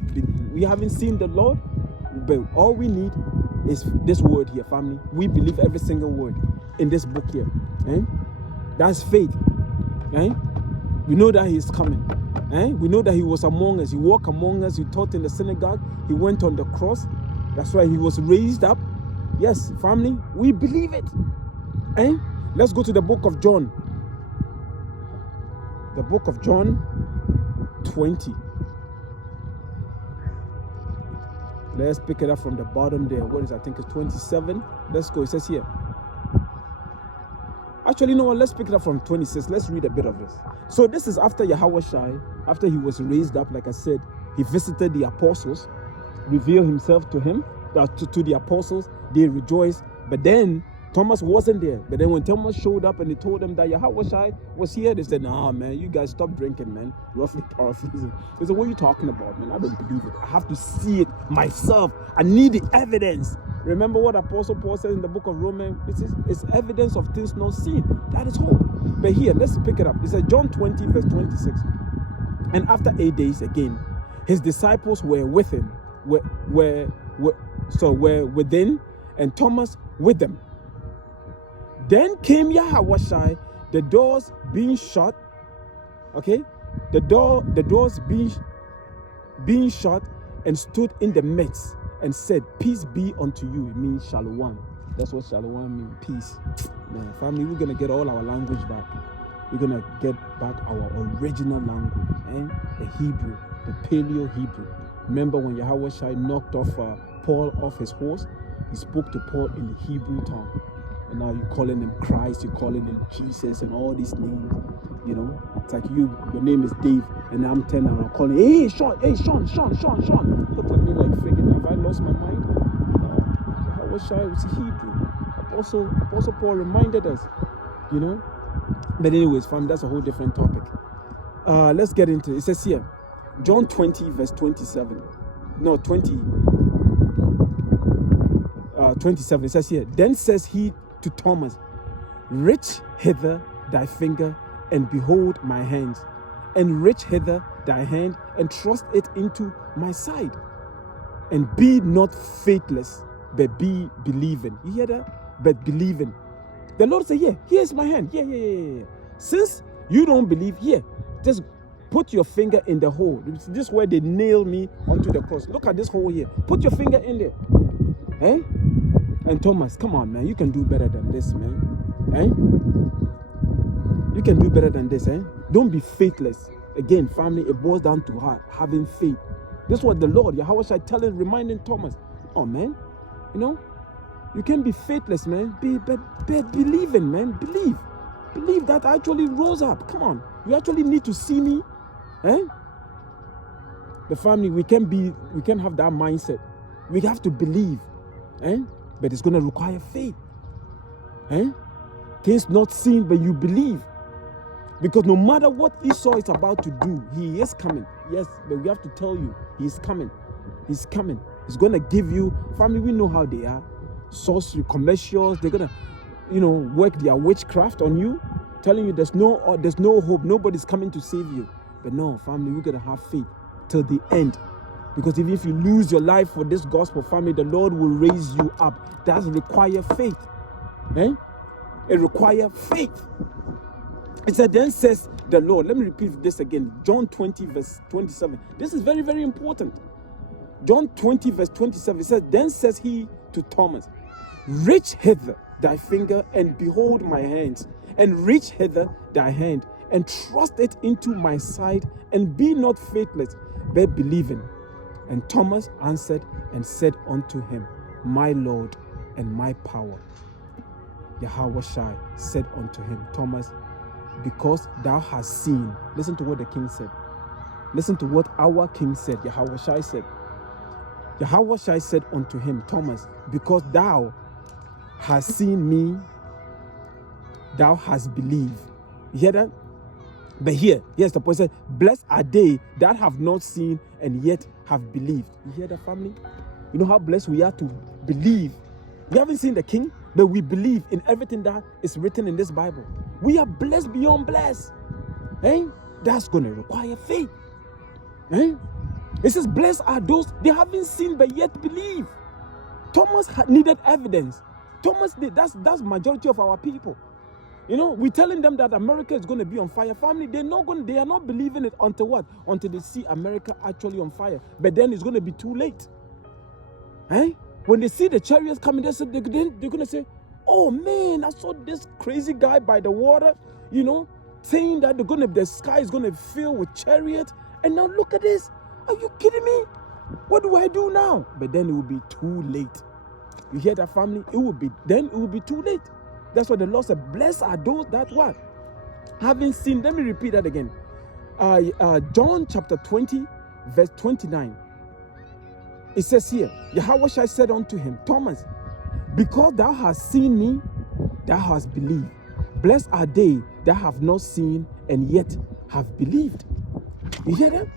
We haven't seen the Lord, but all we need is this word here, family. We believe every single word in this book here. That's faith. We know that he is coming. We know that he was among us. He walked among us. He taught in the synagogue. He went on the cross. That's why he was raised up. Yes, family, we believe it. Let's go to the book of John. The book of John 20. Let's pick it up from the bottom there. What is it? I think it's 27. Let's go. It says here. Actually, you know what? Let's pick it up from 26. Let's read a bit of this. So this is after Yahawashi, after he was raised up, like I said, he visited the apostles, revealed himself to him, to the apostles. They rejoiced. But then Thomas wasn't there. But then when Thomas showed up and he told them that Yahawashi was here, they said, nah, man, you guys stop drinking, man. Roughly paraphrasing. They said, what are you talking about, man? I don't believe it. I have to see it myself. I need the evidence. Remember what Apostle Paul says in the book of Romans? It's evidence of things not seen. That is hope. But here, let's pick it up. It says John 20, verse 26. And after 8 days again, his disciples were with him, were within, and Thomas with them. Then came Yahawashi, the doors being shut. Okay, the doors being shut, and stood in the midst and said, "Peace be unto you." It means shalom. That's what shalom means, peace. Man, family, we're gonna get all our language back. We're gonna get back our original language, the Hebrew, the Paleo Hebrew. Remember when Yahawashi knocked off Paul off his horse? He spoke to Paul in the Hebrew tongue. And now you're calling him Christ, you're calling him Jesus, and all these names. You know, it's like your name is Dave, and I'm 10 and I'm calling, hey, Sean. Look at me like friggin', have I lost my mind? Yahawashi was Hebrew. Apostle Paul reminded us, you know. But anyways, fam, that's a whole different topic. Let's get into it. It says here, John 20, verse 27. No, 27. It says here, then says he to Thomas, reach hither thy finger, and behold my hands, and reach hither thy hand, and thrust it into my side, and be not faithless, but be believing. You hear that? But believing. The Lord said, yeah, here's my hand. Yeah. Since you don't believe, here, just put your finger in the hole. This is where they nailed me onto the cross. Look at this hole here. Put your finger in there. And Thomas, come on, man. You can do better than this, man. You can do better than this, Don't be faithless. Again, family, it boils down to having faith. This is what the Lord, Yahawashi, reminding Thomas. Oh, man. You know, you can't be faithless, man. But believing, man. Believe that I actually rose up. Come on. You actually need to see me. The family, we can have that mindset. We have to believe. But it's going to require faith. Things not seen, but you believe. Because no matter what Esau is about to do, he is coming. Yes, but we have to tell you, he's coming. He's coming. He's going to give you, family, we know how they are. Sorcery, commercials, they're going to, work their witchcraft on you, telling you there's no hope, nobody's coming to save you. But no, family, we're going to have faith till the end. Because even if you lose your life for this gospel, family, the Lord will raise you up. That requires faith. It requires faith. It said, then says the Lord. Let me repeat this again. John 20, verse 27. This is very, very important. John 20, verse 27. It says, then says he to Thomas, reach hither thy finger, and behold my hands, and reach hither thy hand, and thrust it into my side, and be not faithless, but believing. And Thomas answered and said unto him, my Lord and my power. Yahawashi said unto him, Thomas, because thou hast seen. Listen to what the king said. Listen to what our king said. Yahawashi said. Yahawashi said unto him, Thomas, because thou hast seen me, thou hast believed. You hear that? But here's the point. It said, blessed are they that have not seen and yet have believed. You hear that, family? You know how blessed we are to believe. We haven't seen the king, but we believe in everything that is written in this Bible. We are blessed beyond blessed. That's going to require faith. It says, blessed are those they haven't seen but yet believe. Thomas needed evidence. Thomas did. That's majority of our people. You know, we're telling them that America is going to be on fire. Family, they are not believing it until what? Until they see America actually on fire. But then it's going to be too late. When they see the chariots coming, they're going to say, oh man, I saw this crazy guy by the water, saying that the sky is going to fill with chariots. And now look at this. Are you kidding me? What do I do now? But then it will be too late. You hear that, family? It will be too late. That's what the Lord said. Blessed are those that what? Having seen. Let me repeat that again. John chapter 20, verse 29. It says here, Yahawashi said unto him, Thomas, because thou hast seen me, thou hast believed. Blessed are they that have not seen and yet have believed. You hear that?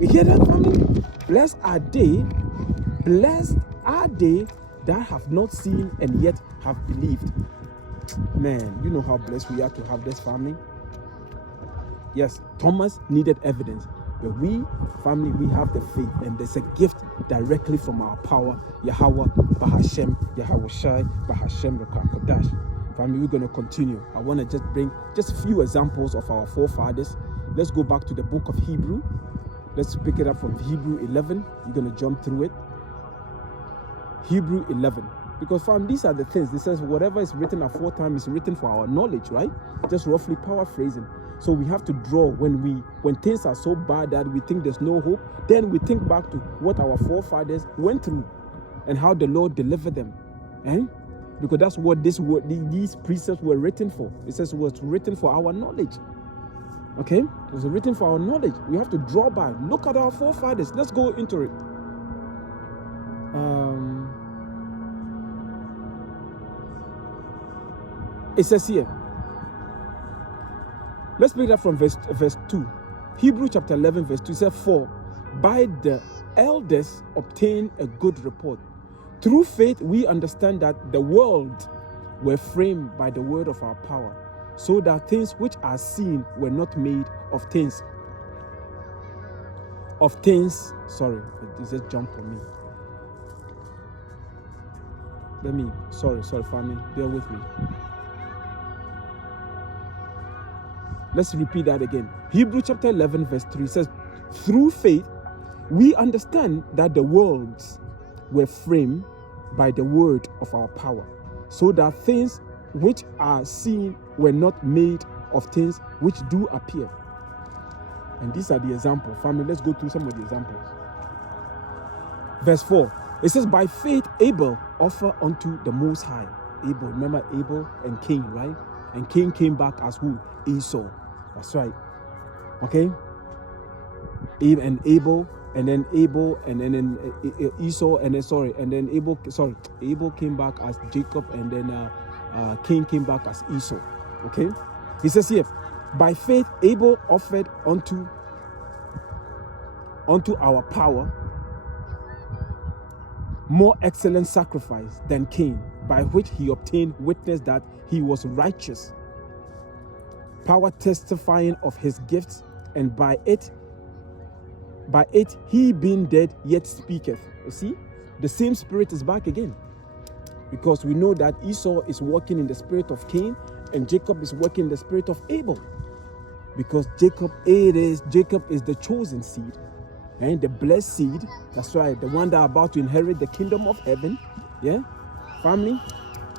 You hear that, family? Blessed are they that have not seen and yet have believed. Man, you know how blessed we are to have this family. Yes, Thomas needed evidence, but we, family, we have the faith, and there's a gift directly from our power. Yahawah, Bahasham, Yahawashi, Bahasham, Qadash. Family, we're going to continue. I want to just bring just a few examples of our forefathers. Let's go back to the book of Hebrew. Let's pick it up from Hebrew 11. We're going to jump through it. Hebrew 11. Because, fam, these are the things. It says whatever is written aforetime is written for our knowledge, right? Just roughly paraphrasing. So we have to draw when things are so bad that we think there's no hope. Then we think back to what our forefathers went through and how the Lord delivered them. Because that's what these precepts were written for. It says it was written for our knowledge. Okay? It was written for our knowledge. We have to draw back. Look at our forefathers. Let's go into it. It says here, let's pick it up from verse 2. Hebrew chapter 11, verse 2 says, for by the elders obtain a good report. Through faith we understand that the world were framed by the word of our power, so that things which are seen were not made of things. Sorry, it just jumped on me. Sorry, family, bear with me. Let's repeat that again. Hebrew chapter 11, verse 3 says, through faith, we understand that the worlds were framed by the word of our power, so that things which are seen were not made of things which do appear. And these are the examples. Family, let's go through some of the examples. Verse 4, it says, by faith Abel offered unto the Most High. Abel, remember Abel and Cain, right? And Cain came back as who? Esau. That's right. Okay? And Abel, and then Abel, and then Esau, and then Abel came back as Jacob, and then Cain came back as Esau. Okay? He says here, by faith Abel offered unto our power more excellent sacrifice than Cain, by which he obtained witness that he was righteous, power testifying of his gifts, and by it by it he being dead yet speaketh. You see, the same spirit is back again, because we know that Esau is walking in the spirit of Cain and Jacob is walking in the spirit of Abel, because Jacob is the chosen seed and the blessed seed. That's right, the one that are about to inherit the kingdom of heaven. Yeah, family,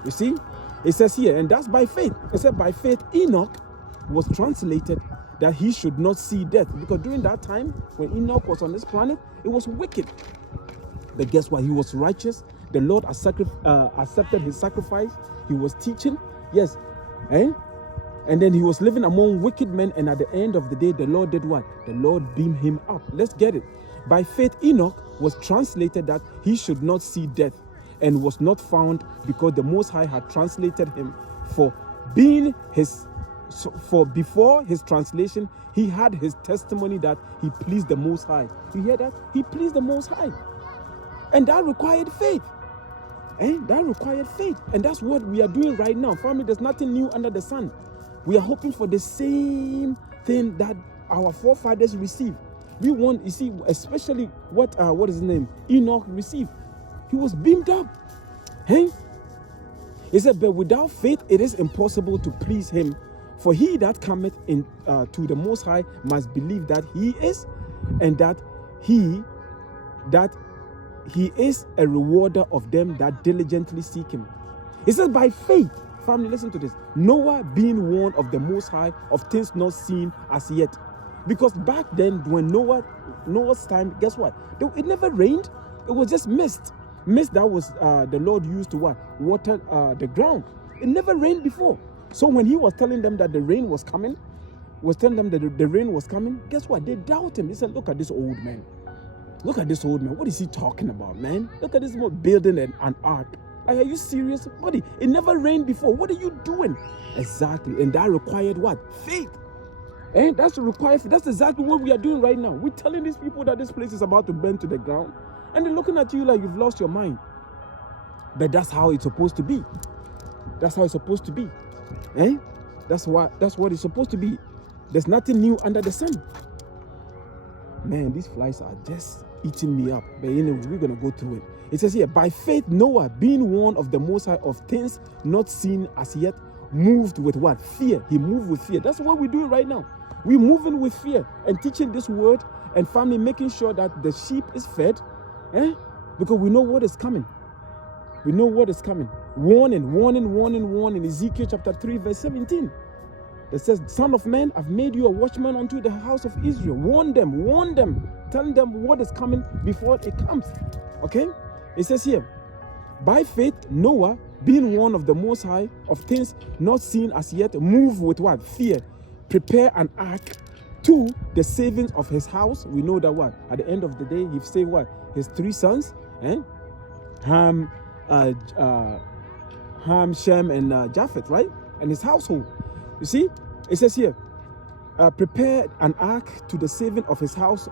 you see, it says here, and that's by faith. It said by faith Enoch was translated that he should not see death, because during that time when Enoch was on this planet, it was wicked. But guess what? He was righteous. The Lord accepted his sacrifice. He was teaching, yes, and then he was living among wicked men, and at the end of the day, the Lord did what? The Lord beamed him up. Let's get it. By faith Enoch was translated that he should not see death, and was not found, because the Most High had translated him. For before his translation, he had his testimony that he pleased the Most High. You hear that? He pleased the Most High. And that required faith. That required faith. And that's what we are doing right now. Family, there's nothing new under the sun. We are hoping for the same thing that our forefathers received. We want, you see, especially what is his name? Enoch received. He was beamed up. He said, but without faith it is impossible to please him. For he that cometh in to the Most High must believe that he is, and that he is a rewarder of them that diligently seek him. It says by faith, family, listen to this. Noah being warned of the Most High of things not seen as yet. Because back then, when Noah's time, guess what? It never rained. It was just mist. Mist that was the Lord used to what? Water the ground. It never rained before. So when he was telling them that the rain was coming, guess what? They doubt him. They said, look at this old man. Look at this old man. What is he talking about, man? Look at this man building an ark. Like, are you serious? Buddy, it never rained before. What are you doing? Exactly. And that required what? Faith. And that's required. That's exactly what we are doing right now. We're telling these people that this place is about to burn to the ground, and they're looking at you like you've lost your mind. But that's how it's supposed to be. That's how it's supposed to be. That's what it's supposed to be. There's nothing new under the sun. Man, these flies are just eating me up. But anyway, we're going to go through it. It says here, by faith Noah, being warned of the Most High of things not seen as yet, moved with what? Fear. He moved with fear. That's what we're doing right now. We're moving with fear and teaching this word, and family, making sure that the sheep is fed, because we know what is coming. We know what is coming. Warning. Ezekiel chapter 3 verse 17. It says, Son of man, I've made you a watchman unto the house of Israel. Warn them. Tell them what is coming before it comes. Okay? It says here, by faith Noah, being warned of the Most High of things not seen as yet, moved with what? Fear. Prepare an ark to the saving of his house. We know that what? At the end of the day, he saved what? His 3 sons. Ham, Shem, and Japheth, right? And his household. You see, it says here, prepare an ark to the saving of his house,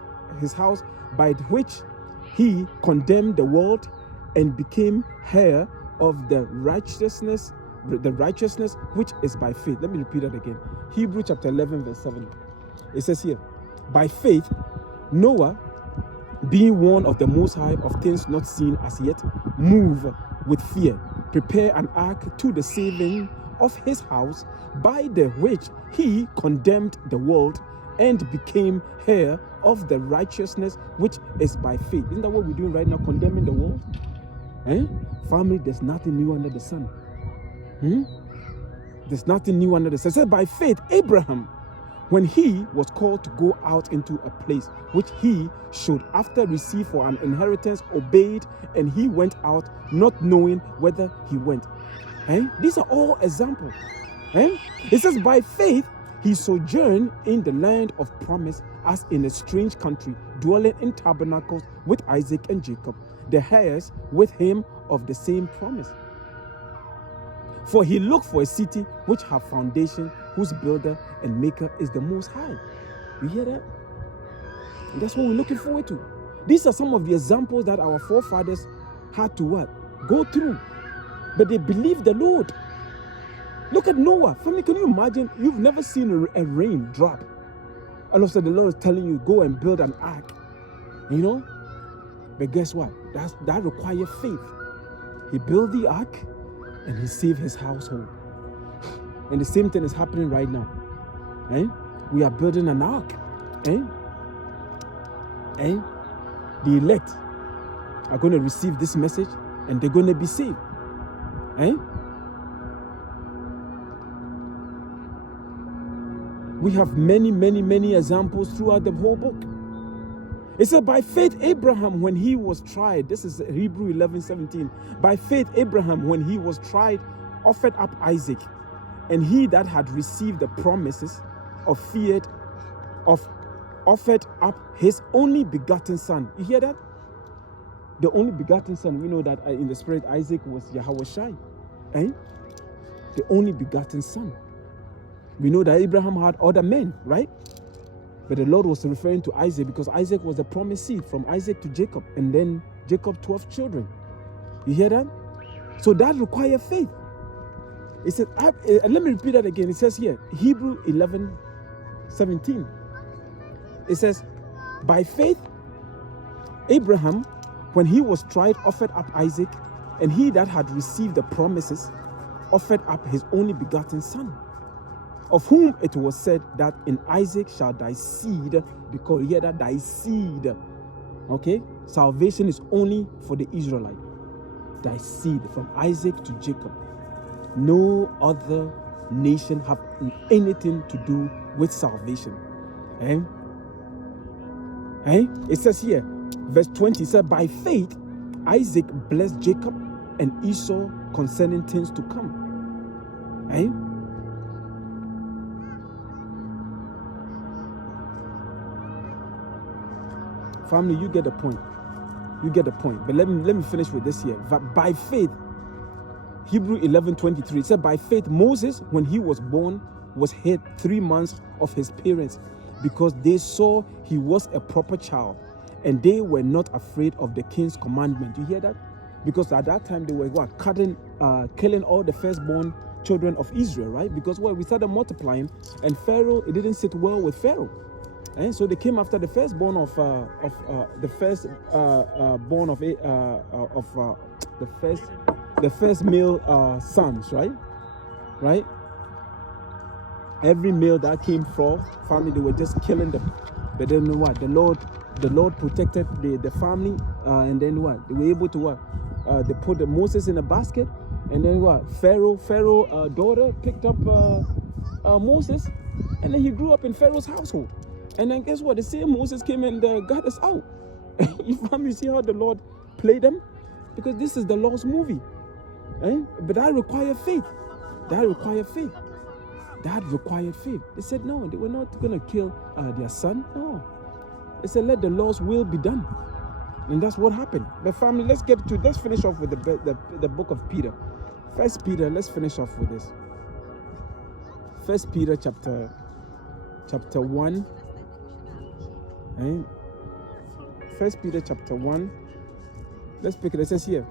by which he condemned the world and became heir of the righteousness which is by faith. Let me repeat that again. Hebrew chapter 11 verse 7. It says here, by faith Noah, being warned of the Most High of things not seen as yet, move with fear, prepare an ark to the saving of his house, by the which he condemned the world and became heir of the righteousness which is by faith. Isn't that what we're doing right now, condemning the world? Family, there's nothing new under the sun. There's nothing new under the sun. It says, by faith Abraham, when he was called to go out into a place which he should after receive for an inheritance, obeyed, and he went out, not knowing whither he went. These are all examples. It says, by faith he sojourned in the land of promise, as in a strange country, dwelling in tabernacles with Isaac and Jacob, the heirs with him of the same promise. For he looked for a city which hath foundation, whose builder and maker is the Most High. You hear that? And that's what we're looking forward to. These are some of the examples that our forefathers had to what? Go through. But they believed the Lord. Look at Noah. Family, can you imagine? You've never seen a rain drop. And also the Lord is telling you, go and build an ark. You know? But guess what? That requires faith. He built the ark and he saved his household. And the same thing is happening right now. Eh? We are building an ark. Eh? Eh? The elect are going to receive this message and they're going to be saved. Eh? We have many, many, many examples throughout the whole book. It said, by faith Abraham, when he was tried, this is Hebrew 11:17. By faith Abraham, when he was tried, offered up Isaac, and he that had received the promises offered up his only begotten son. You hear that? The only begotten son. We know that in the spirit, Isaac was Yahawashi. Eh? The only begotten son. We know that Abraham had other men, right? But the Lord was referring to Isaac because Isaac was the promised seed from Isaac to Jacob, and then Jacob 12 children. You hear that? So that requires faith. It says, let me repeat that again. It says here, Hebrew 11:17. It says, by faith, Abraham, when he was tried, offered up Isaac, and he that had received the promises offered up his only begotten son, of whom it was said that in Isaac shall thy seed, because you hear that, thy seed. Okay? Salvation is only for the Israelite. Thy seed, from Isaac to Jacob. No other nation have anything to do with salvation. Eh? Eh? It says here, verse 20, it said, by faith Isaac blessed Jacob and Esau concerning things to come. Eh? Family, you get the point. You get the point. But let me finish with this here. By faith, Hebrew 11:23, it said, by faith Moses, when he was born, was hid 3 months of his parents, because they saw he was a proper child, and they were not afraid of the king's commandment. You hear that? Because at that time they were killing all the firstborn children of Israel, right? Because we started multiplying, and Pharaoh, it didn't sit well with Pharaoh. And so they came after the firstborn of the first male sons, right? Right? Every male that came from family, they were just killing them. But then what? The Lord protected the family, and then what? They were able to what? They put Moses in a basket, and then what? Pharaoh daughter picked up Moses, and then he grew up in Pharaoh's household. And then guess what? The same Moses came and got us out. You see how the Lord played them? Because this is the Lord's movie. Eh? But that required faith. That required faith. That required faith. They said no, they were not going to kill their son. No. They said let the Lord's will be done. And that's what happened. But family, let's finish off with the book of Peter. First Peter, let's finish off with this. First Peter chapter 1. First Peter chapter 1. Let's pick it. It says here.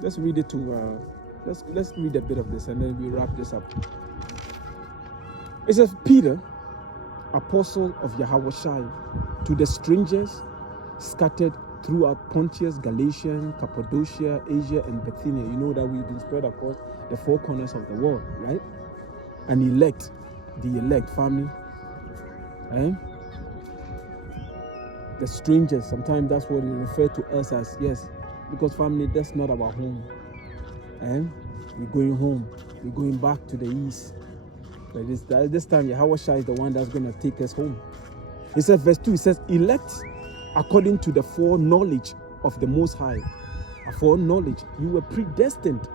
Let's read it to. Let's read a bit of this and then we wrap this up. It says, Peter, apostle of Yahawashi, to the strangers scattered throughout Pontus, Galatia, Cappadocia, Asia, and Bithynia. You know that we've been spread across the 4 corners of the world, right? And the elect family. The strangers, sometimes that's what they refer to us as, yes, because family, that's not our home. We're going home, we're going back to the east. But this time, Yahawashi is the one that's going to take us home. It says, verse 2, it says, elect according to the foreknowledge of the Most High. A foreknowledge, you were predestined.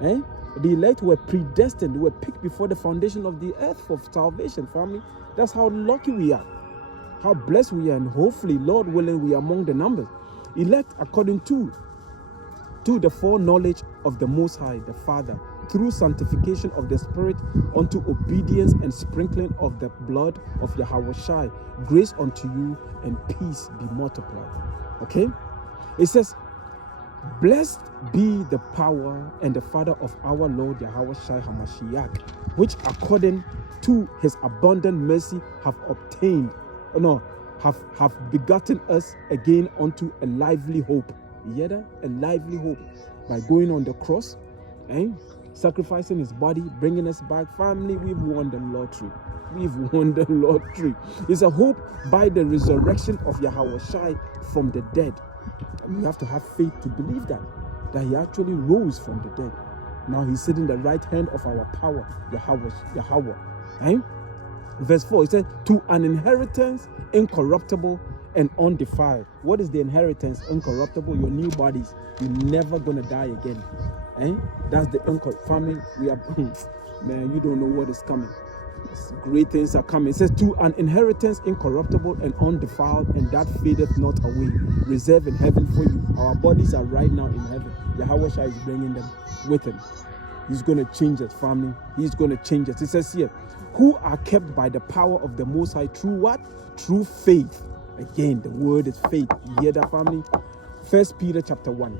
The elect were predestined, they were picked before the foundation of the earth for salvation, family. That's how lucky we are. How blessed we are, and hopefully, Lord willing, we are among the numbers. Elect according to the foreknowledge of the Most High, the Father, through sanctification of the Spirit, unto obedience and sprinkling of the blood of Yahawashi. Grace unto you and peace be multiplied. Okay? It says, blessed be the power and the Father of our Lord Yahawashi HaMashiach, which according to his abundant mercy have obtained. have begotten us again unto a lively hope. You hear that? A lively hope. By going on the cross, sacrificing his body, bringing us back. Family, we've won the lottery. We've won the lottery. It's a hope by the resurrection of Yahawashi from the dead. And we have to have faith to believe that he actually rose from the dead. Now he's sitting at the right hand of our power, Yahawah. Verse 4, it says, to an inheritance incorruptible and undefiled. What is the inheritance? Incorruptible, your new bodies. You're never going to die again. That's the family. We are, man, you don't know what is coming. Great things are coming. It says, to an inheritance incorruptible and undefiled, and that fadeth not away, reserved in heaven for you. Our bodies are right now in heaven. Yahawashi is bringing them with him. He's going to change us, family. He's going to change us. It says here, who are kept by the power of the Most High through what? Through faith. Again, the word is faith. You hear that, family? 1 Peter chapter 1.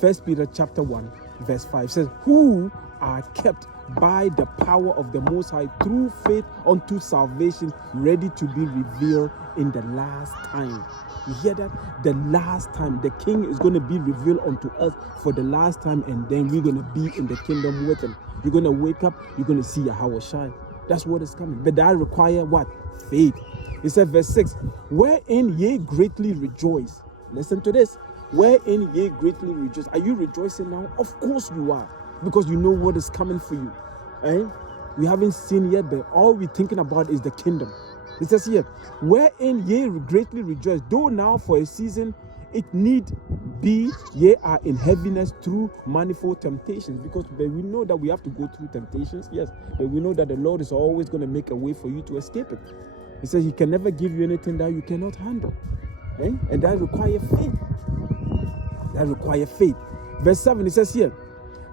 1 Peter chapter 1, verse 5 says, who are kept by the power of the Most High through faith unto salvation, ready to be revealed in the last time. You hear that? The last time. The King is going to be revealed unto us for the last time, and then we're going to be in the kingdom with him. You're going to wake up, you're going to see Yahawashi. That's what is coming. But that requires what? Faith. It says, verse 6, wherein ye greatly rejoice. Listen to this. Wherein ye greatly rejoice. Are you rejoicing now? Of course you are. Because you know what is coming for you. We haven't seen yet, but all we're thinking about is the kingdom. It says here, wherein ye greatly rejoice, though now for a season it need be ye are in heaviness through manifold temptations. Because we know that we have to go through temptations, yes, but we know that the Lord is always going to make a way for you to escape it. He says he can never give you anything that you cannot handle. And that requires faith. That requires faith. Verse 7, it says here,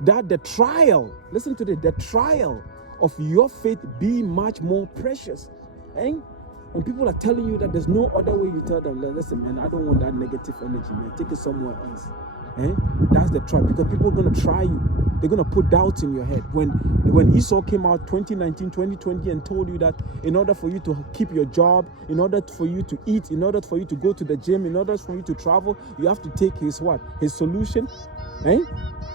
that the trial, listen to this, the trial of your faith be much more precious. When people are telling you that there's no other way, you tell them, listen, man, I don't want that negative energy, man. Take it somewhere else. That's the trap, because people are going to try you. They're going to put doubts in your head. When Esau came out 2019, 2020 and told you that in order for you to keep your job, in order for you to eat, in order for you to go to the gym, in order for you to travel, you have to take his what? His solution.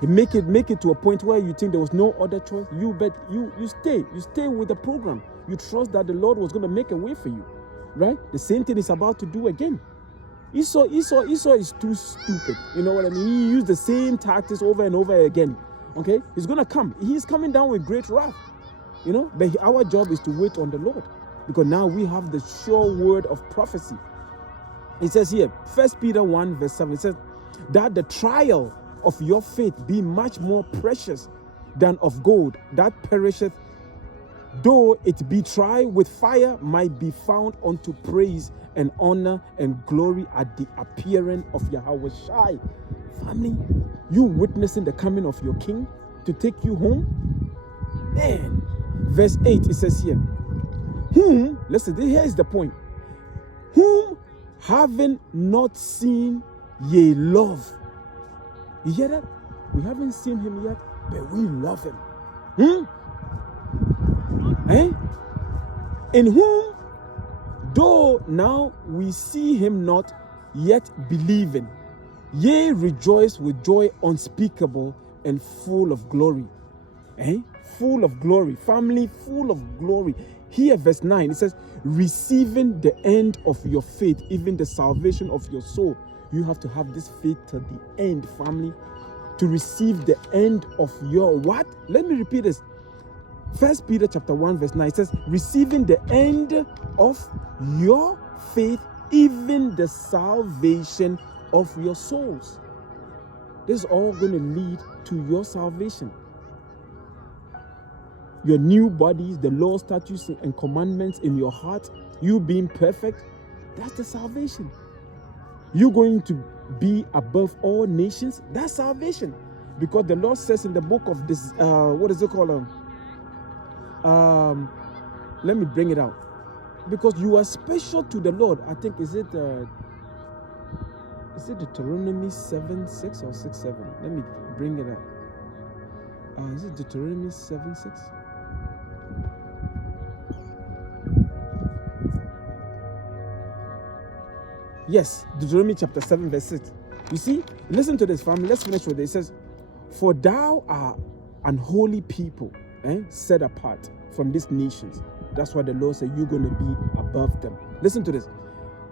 Make it to a point where you think there was no other choice. You stay with the program. You trust that the Lord was going to make a way for you, right? The same thing is about to do again. Esau is too stupid. You know what I mean? He used the same tactics over and over again. Okay, he's going to come. He's coming down with great wrath. But our job is to wait on the Lord, because now we have the sure word of prophecy. It says here, 1 Peter 1 verse 7, it says that the trial of your faith be much more precious than of gold that perisheth, though it be tried with fire, might be found unto praise and honor and glory at the appearing of Yahawashi. Family, you witnessing the coming of your King to take you home? Man, verse 8, it says here, whom, listen, here is the point, whom having not seen ye love. You hear that? We haven't seen him yet, but we love him. In whom, though now we see him not, yet believing, ye rejoice with joy unspeakable and full of glory. Full of glory. Family, full of glory. Here, verse 9, it says, receiving the end of your faith, even the salvation of your soul. You have to have this faith to the end, family, to receive the end of your what? Let me repeat this. 1 Peter chapter 1 verse 9 says, receiving the end of your faith, even the salvation of your souls. This is all going to lead to your salvation. Your new bodies, the law, statutes, and commandments in your heart, you being perfect, that's the salvation. You're going to be above all nations, that's salvation. Because the Lord says in the book of this, what is it called? Let me bring it out. Because you are special to the Lord. I think, is it Deuteronomy 7:6 or 6:7? Let me bring it out. Is it Deuteronomy 7:6? Yes, Deuteronomy chapter 7 verse 6. You see, listen to this, family. Let's finish with it. It says, for thou art an holy people, set apart from these nations. That's why the Lord said you're going to be above them. Listen to this.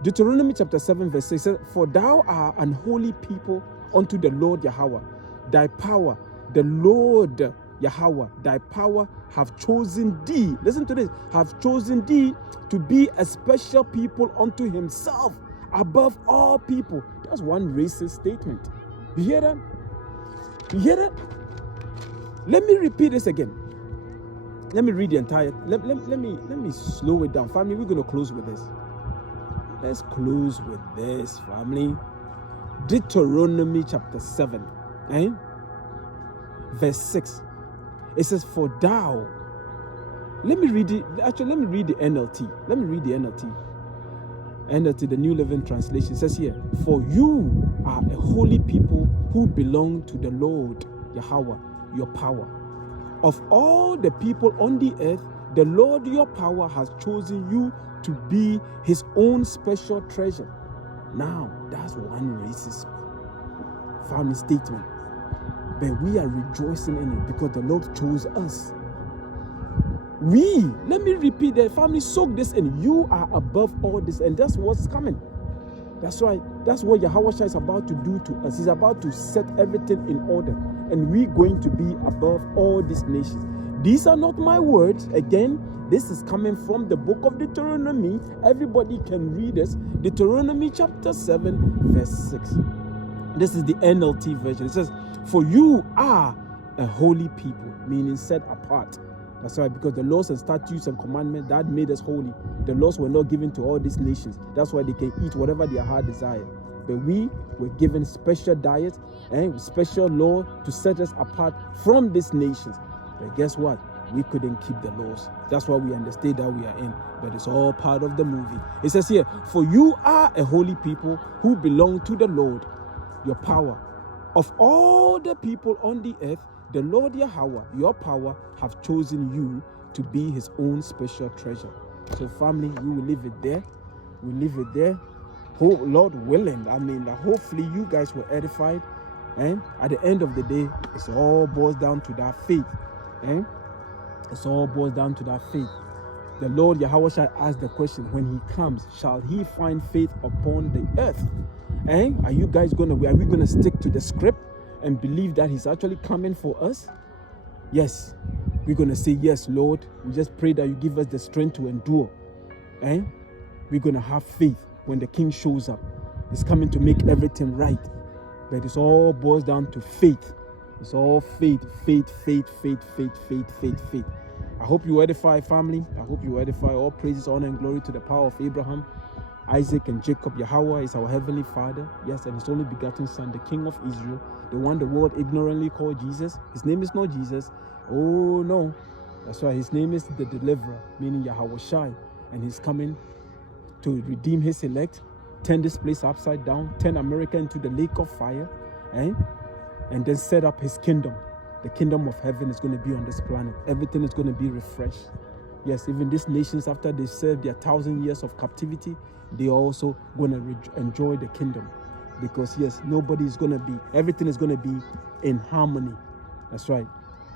Deuteronomy chapter 7 verse 6 says, for thou art an holy people unto the Lord Yahawah. Thy power, the Lord Yahawah, thy power have chosen thee. Listen to this. Have chosen thee to be a special people unto himself above all people. That's one racist statement. You hear that? You hear that? Let me repeat this again. Let me read the entire. Let me slow it down, family. We're going to close with this. Let's close with this, family. Deuteronomy chapter 7, verse 6. It says, for thou. Let me read it. Actually, let me read the NLT. Let me read the NLT. NLT, the New Living Translation. It says here, for you are a holy people who belong to the Lord Yahawah, your power. Of all the people on the earth, the Lord your power has chosen you to be his own special treasure. Now, that's one racist family statement. But we are rejoicing in it because the Lord chose us. Let me repeat that, family, soak this in. You are above all this, and that's what's coming. That's right. That's what Yahawashi is about to do to us. He's about to set everything in order, and we're going to be above all these nations. These are not my words. Again, this is coming from the book of Deuteronomy. Everybody can read this. Deuteronomy chapter 7, verse 6. This is the NLT version. It says, for you are a holy people, meaning set apart. That's right, because the laws and statutes and commandments that made us holy, the laws were not given to all these nations. That's why they can eat whatever their heart desires. But we were given special diet and special law to set us apart from these nations. But guess what? We couldn't keep the laws. That's why we understand that we are in. But it's all part of the movie. It says here, for you are a holy people who belong to the Lord, your power. Of all the people on the earth, the Lord Yahawah, your power, have chosen you to be his own special treasure. So family, we will leave it there. We leave it there. Oh, Lord willing, hopefully you guys were edified. And at the end of the day, it all boils down to that faith. It all boils down to that faith. The Lord Yahawah shall ask the question, when he comes, shall he find faith upon the earth? Are we going to stick to the script and believe that he's actually coming for us? Yes. We're going to say, yes, Lord. We just pray that you give us the strength to endure. We're going to have faith when the King shows up. He's coming to make everything right. But it all boils down to faith. It's all faith. I hope you edify, family. I hope you edify. All praises, honor, and glory to the power of Abraham, Isaac, and Jacob. Yahawah is our heavenly Father. Yes, and his only begotten Son, the King of Israel, the one the world ignorantly called Jesus. His name is not Jesus. Oh, no. That's why his name is the Deliverer, meaning Yahawashi. And he's coming to redeem his elect, turn this place upside down, turn America into the lake of fire, and then set up his kingdom. The kingdom of heaven is going to be on this planet. Everything is going to be refreshed. Yes, even these nations, after they serve their 1,000 years of captivity, they are also going to enjoy the kingdom. Because yes, everything is going to be in harmony. That's right.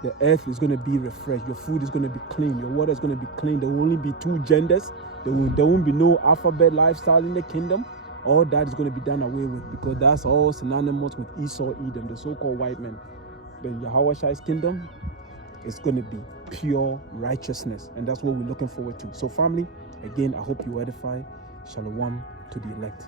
The earth is going to be refreshed. Your food is going to be clean. Your water is going to be clean. There will only be 2 genders. There won't be no alphabet lifestyle in the kingdom. All that is going to be done away with, because that's all synonymous with Esau, Edom, the so-called white men. But Yahawashi's kingdom is going to be pure righteousness, and that's what we're looking forward to. So family, again, I hope you edify. Shalom to the elect.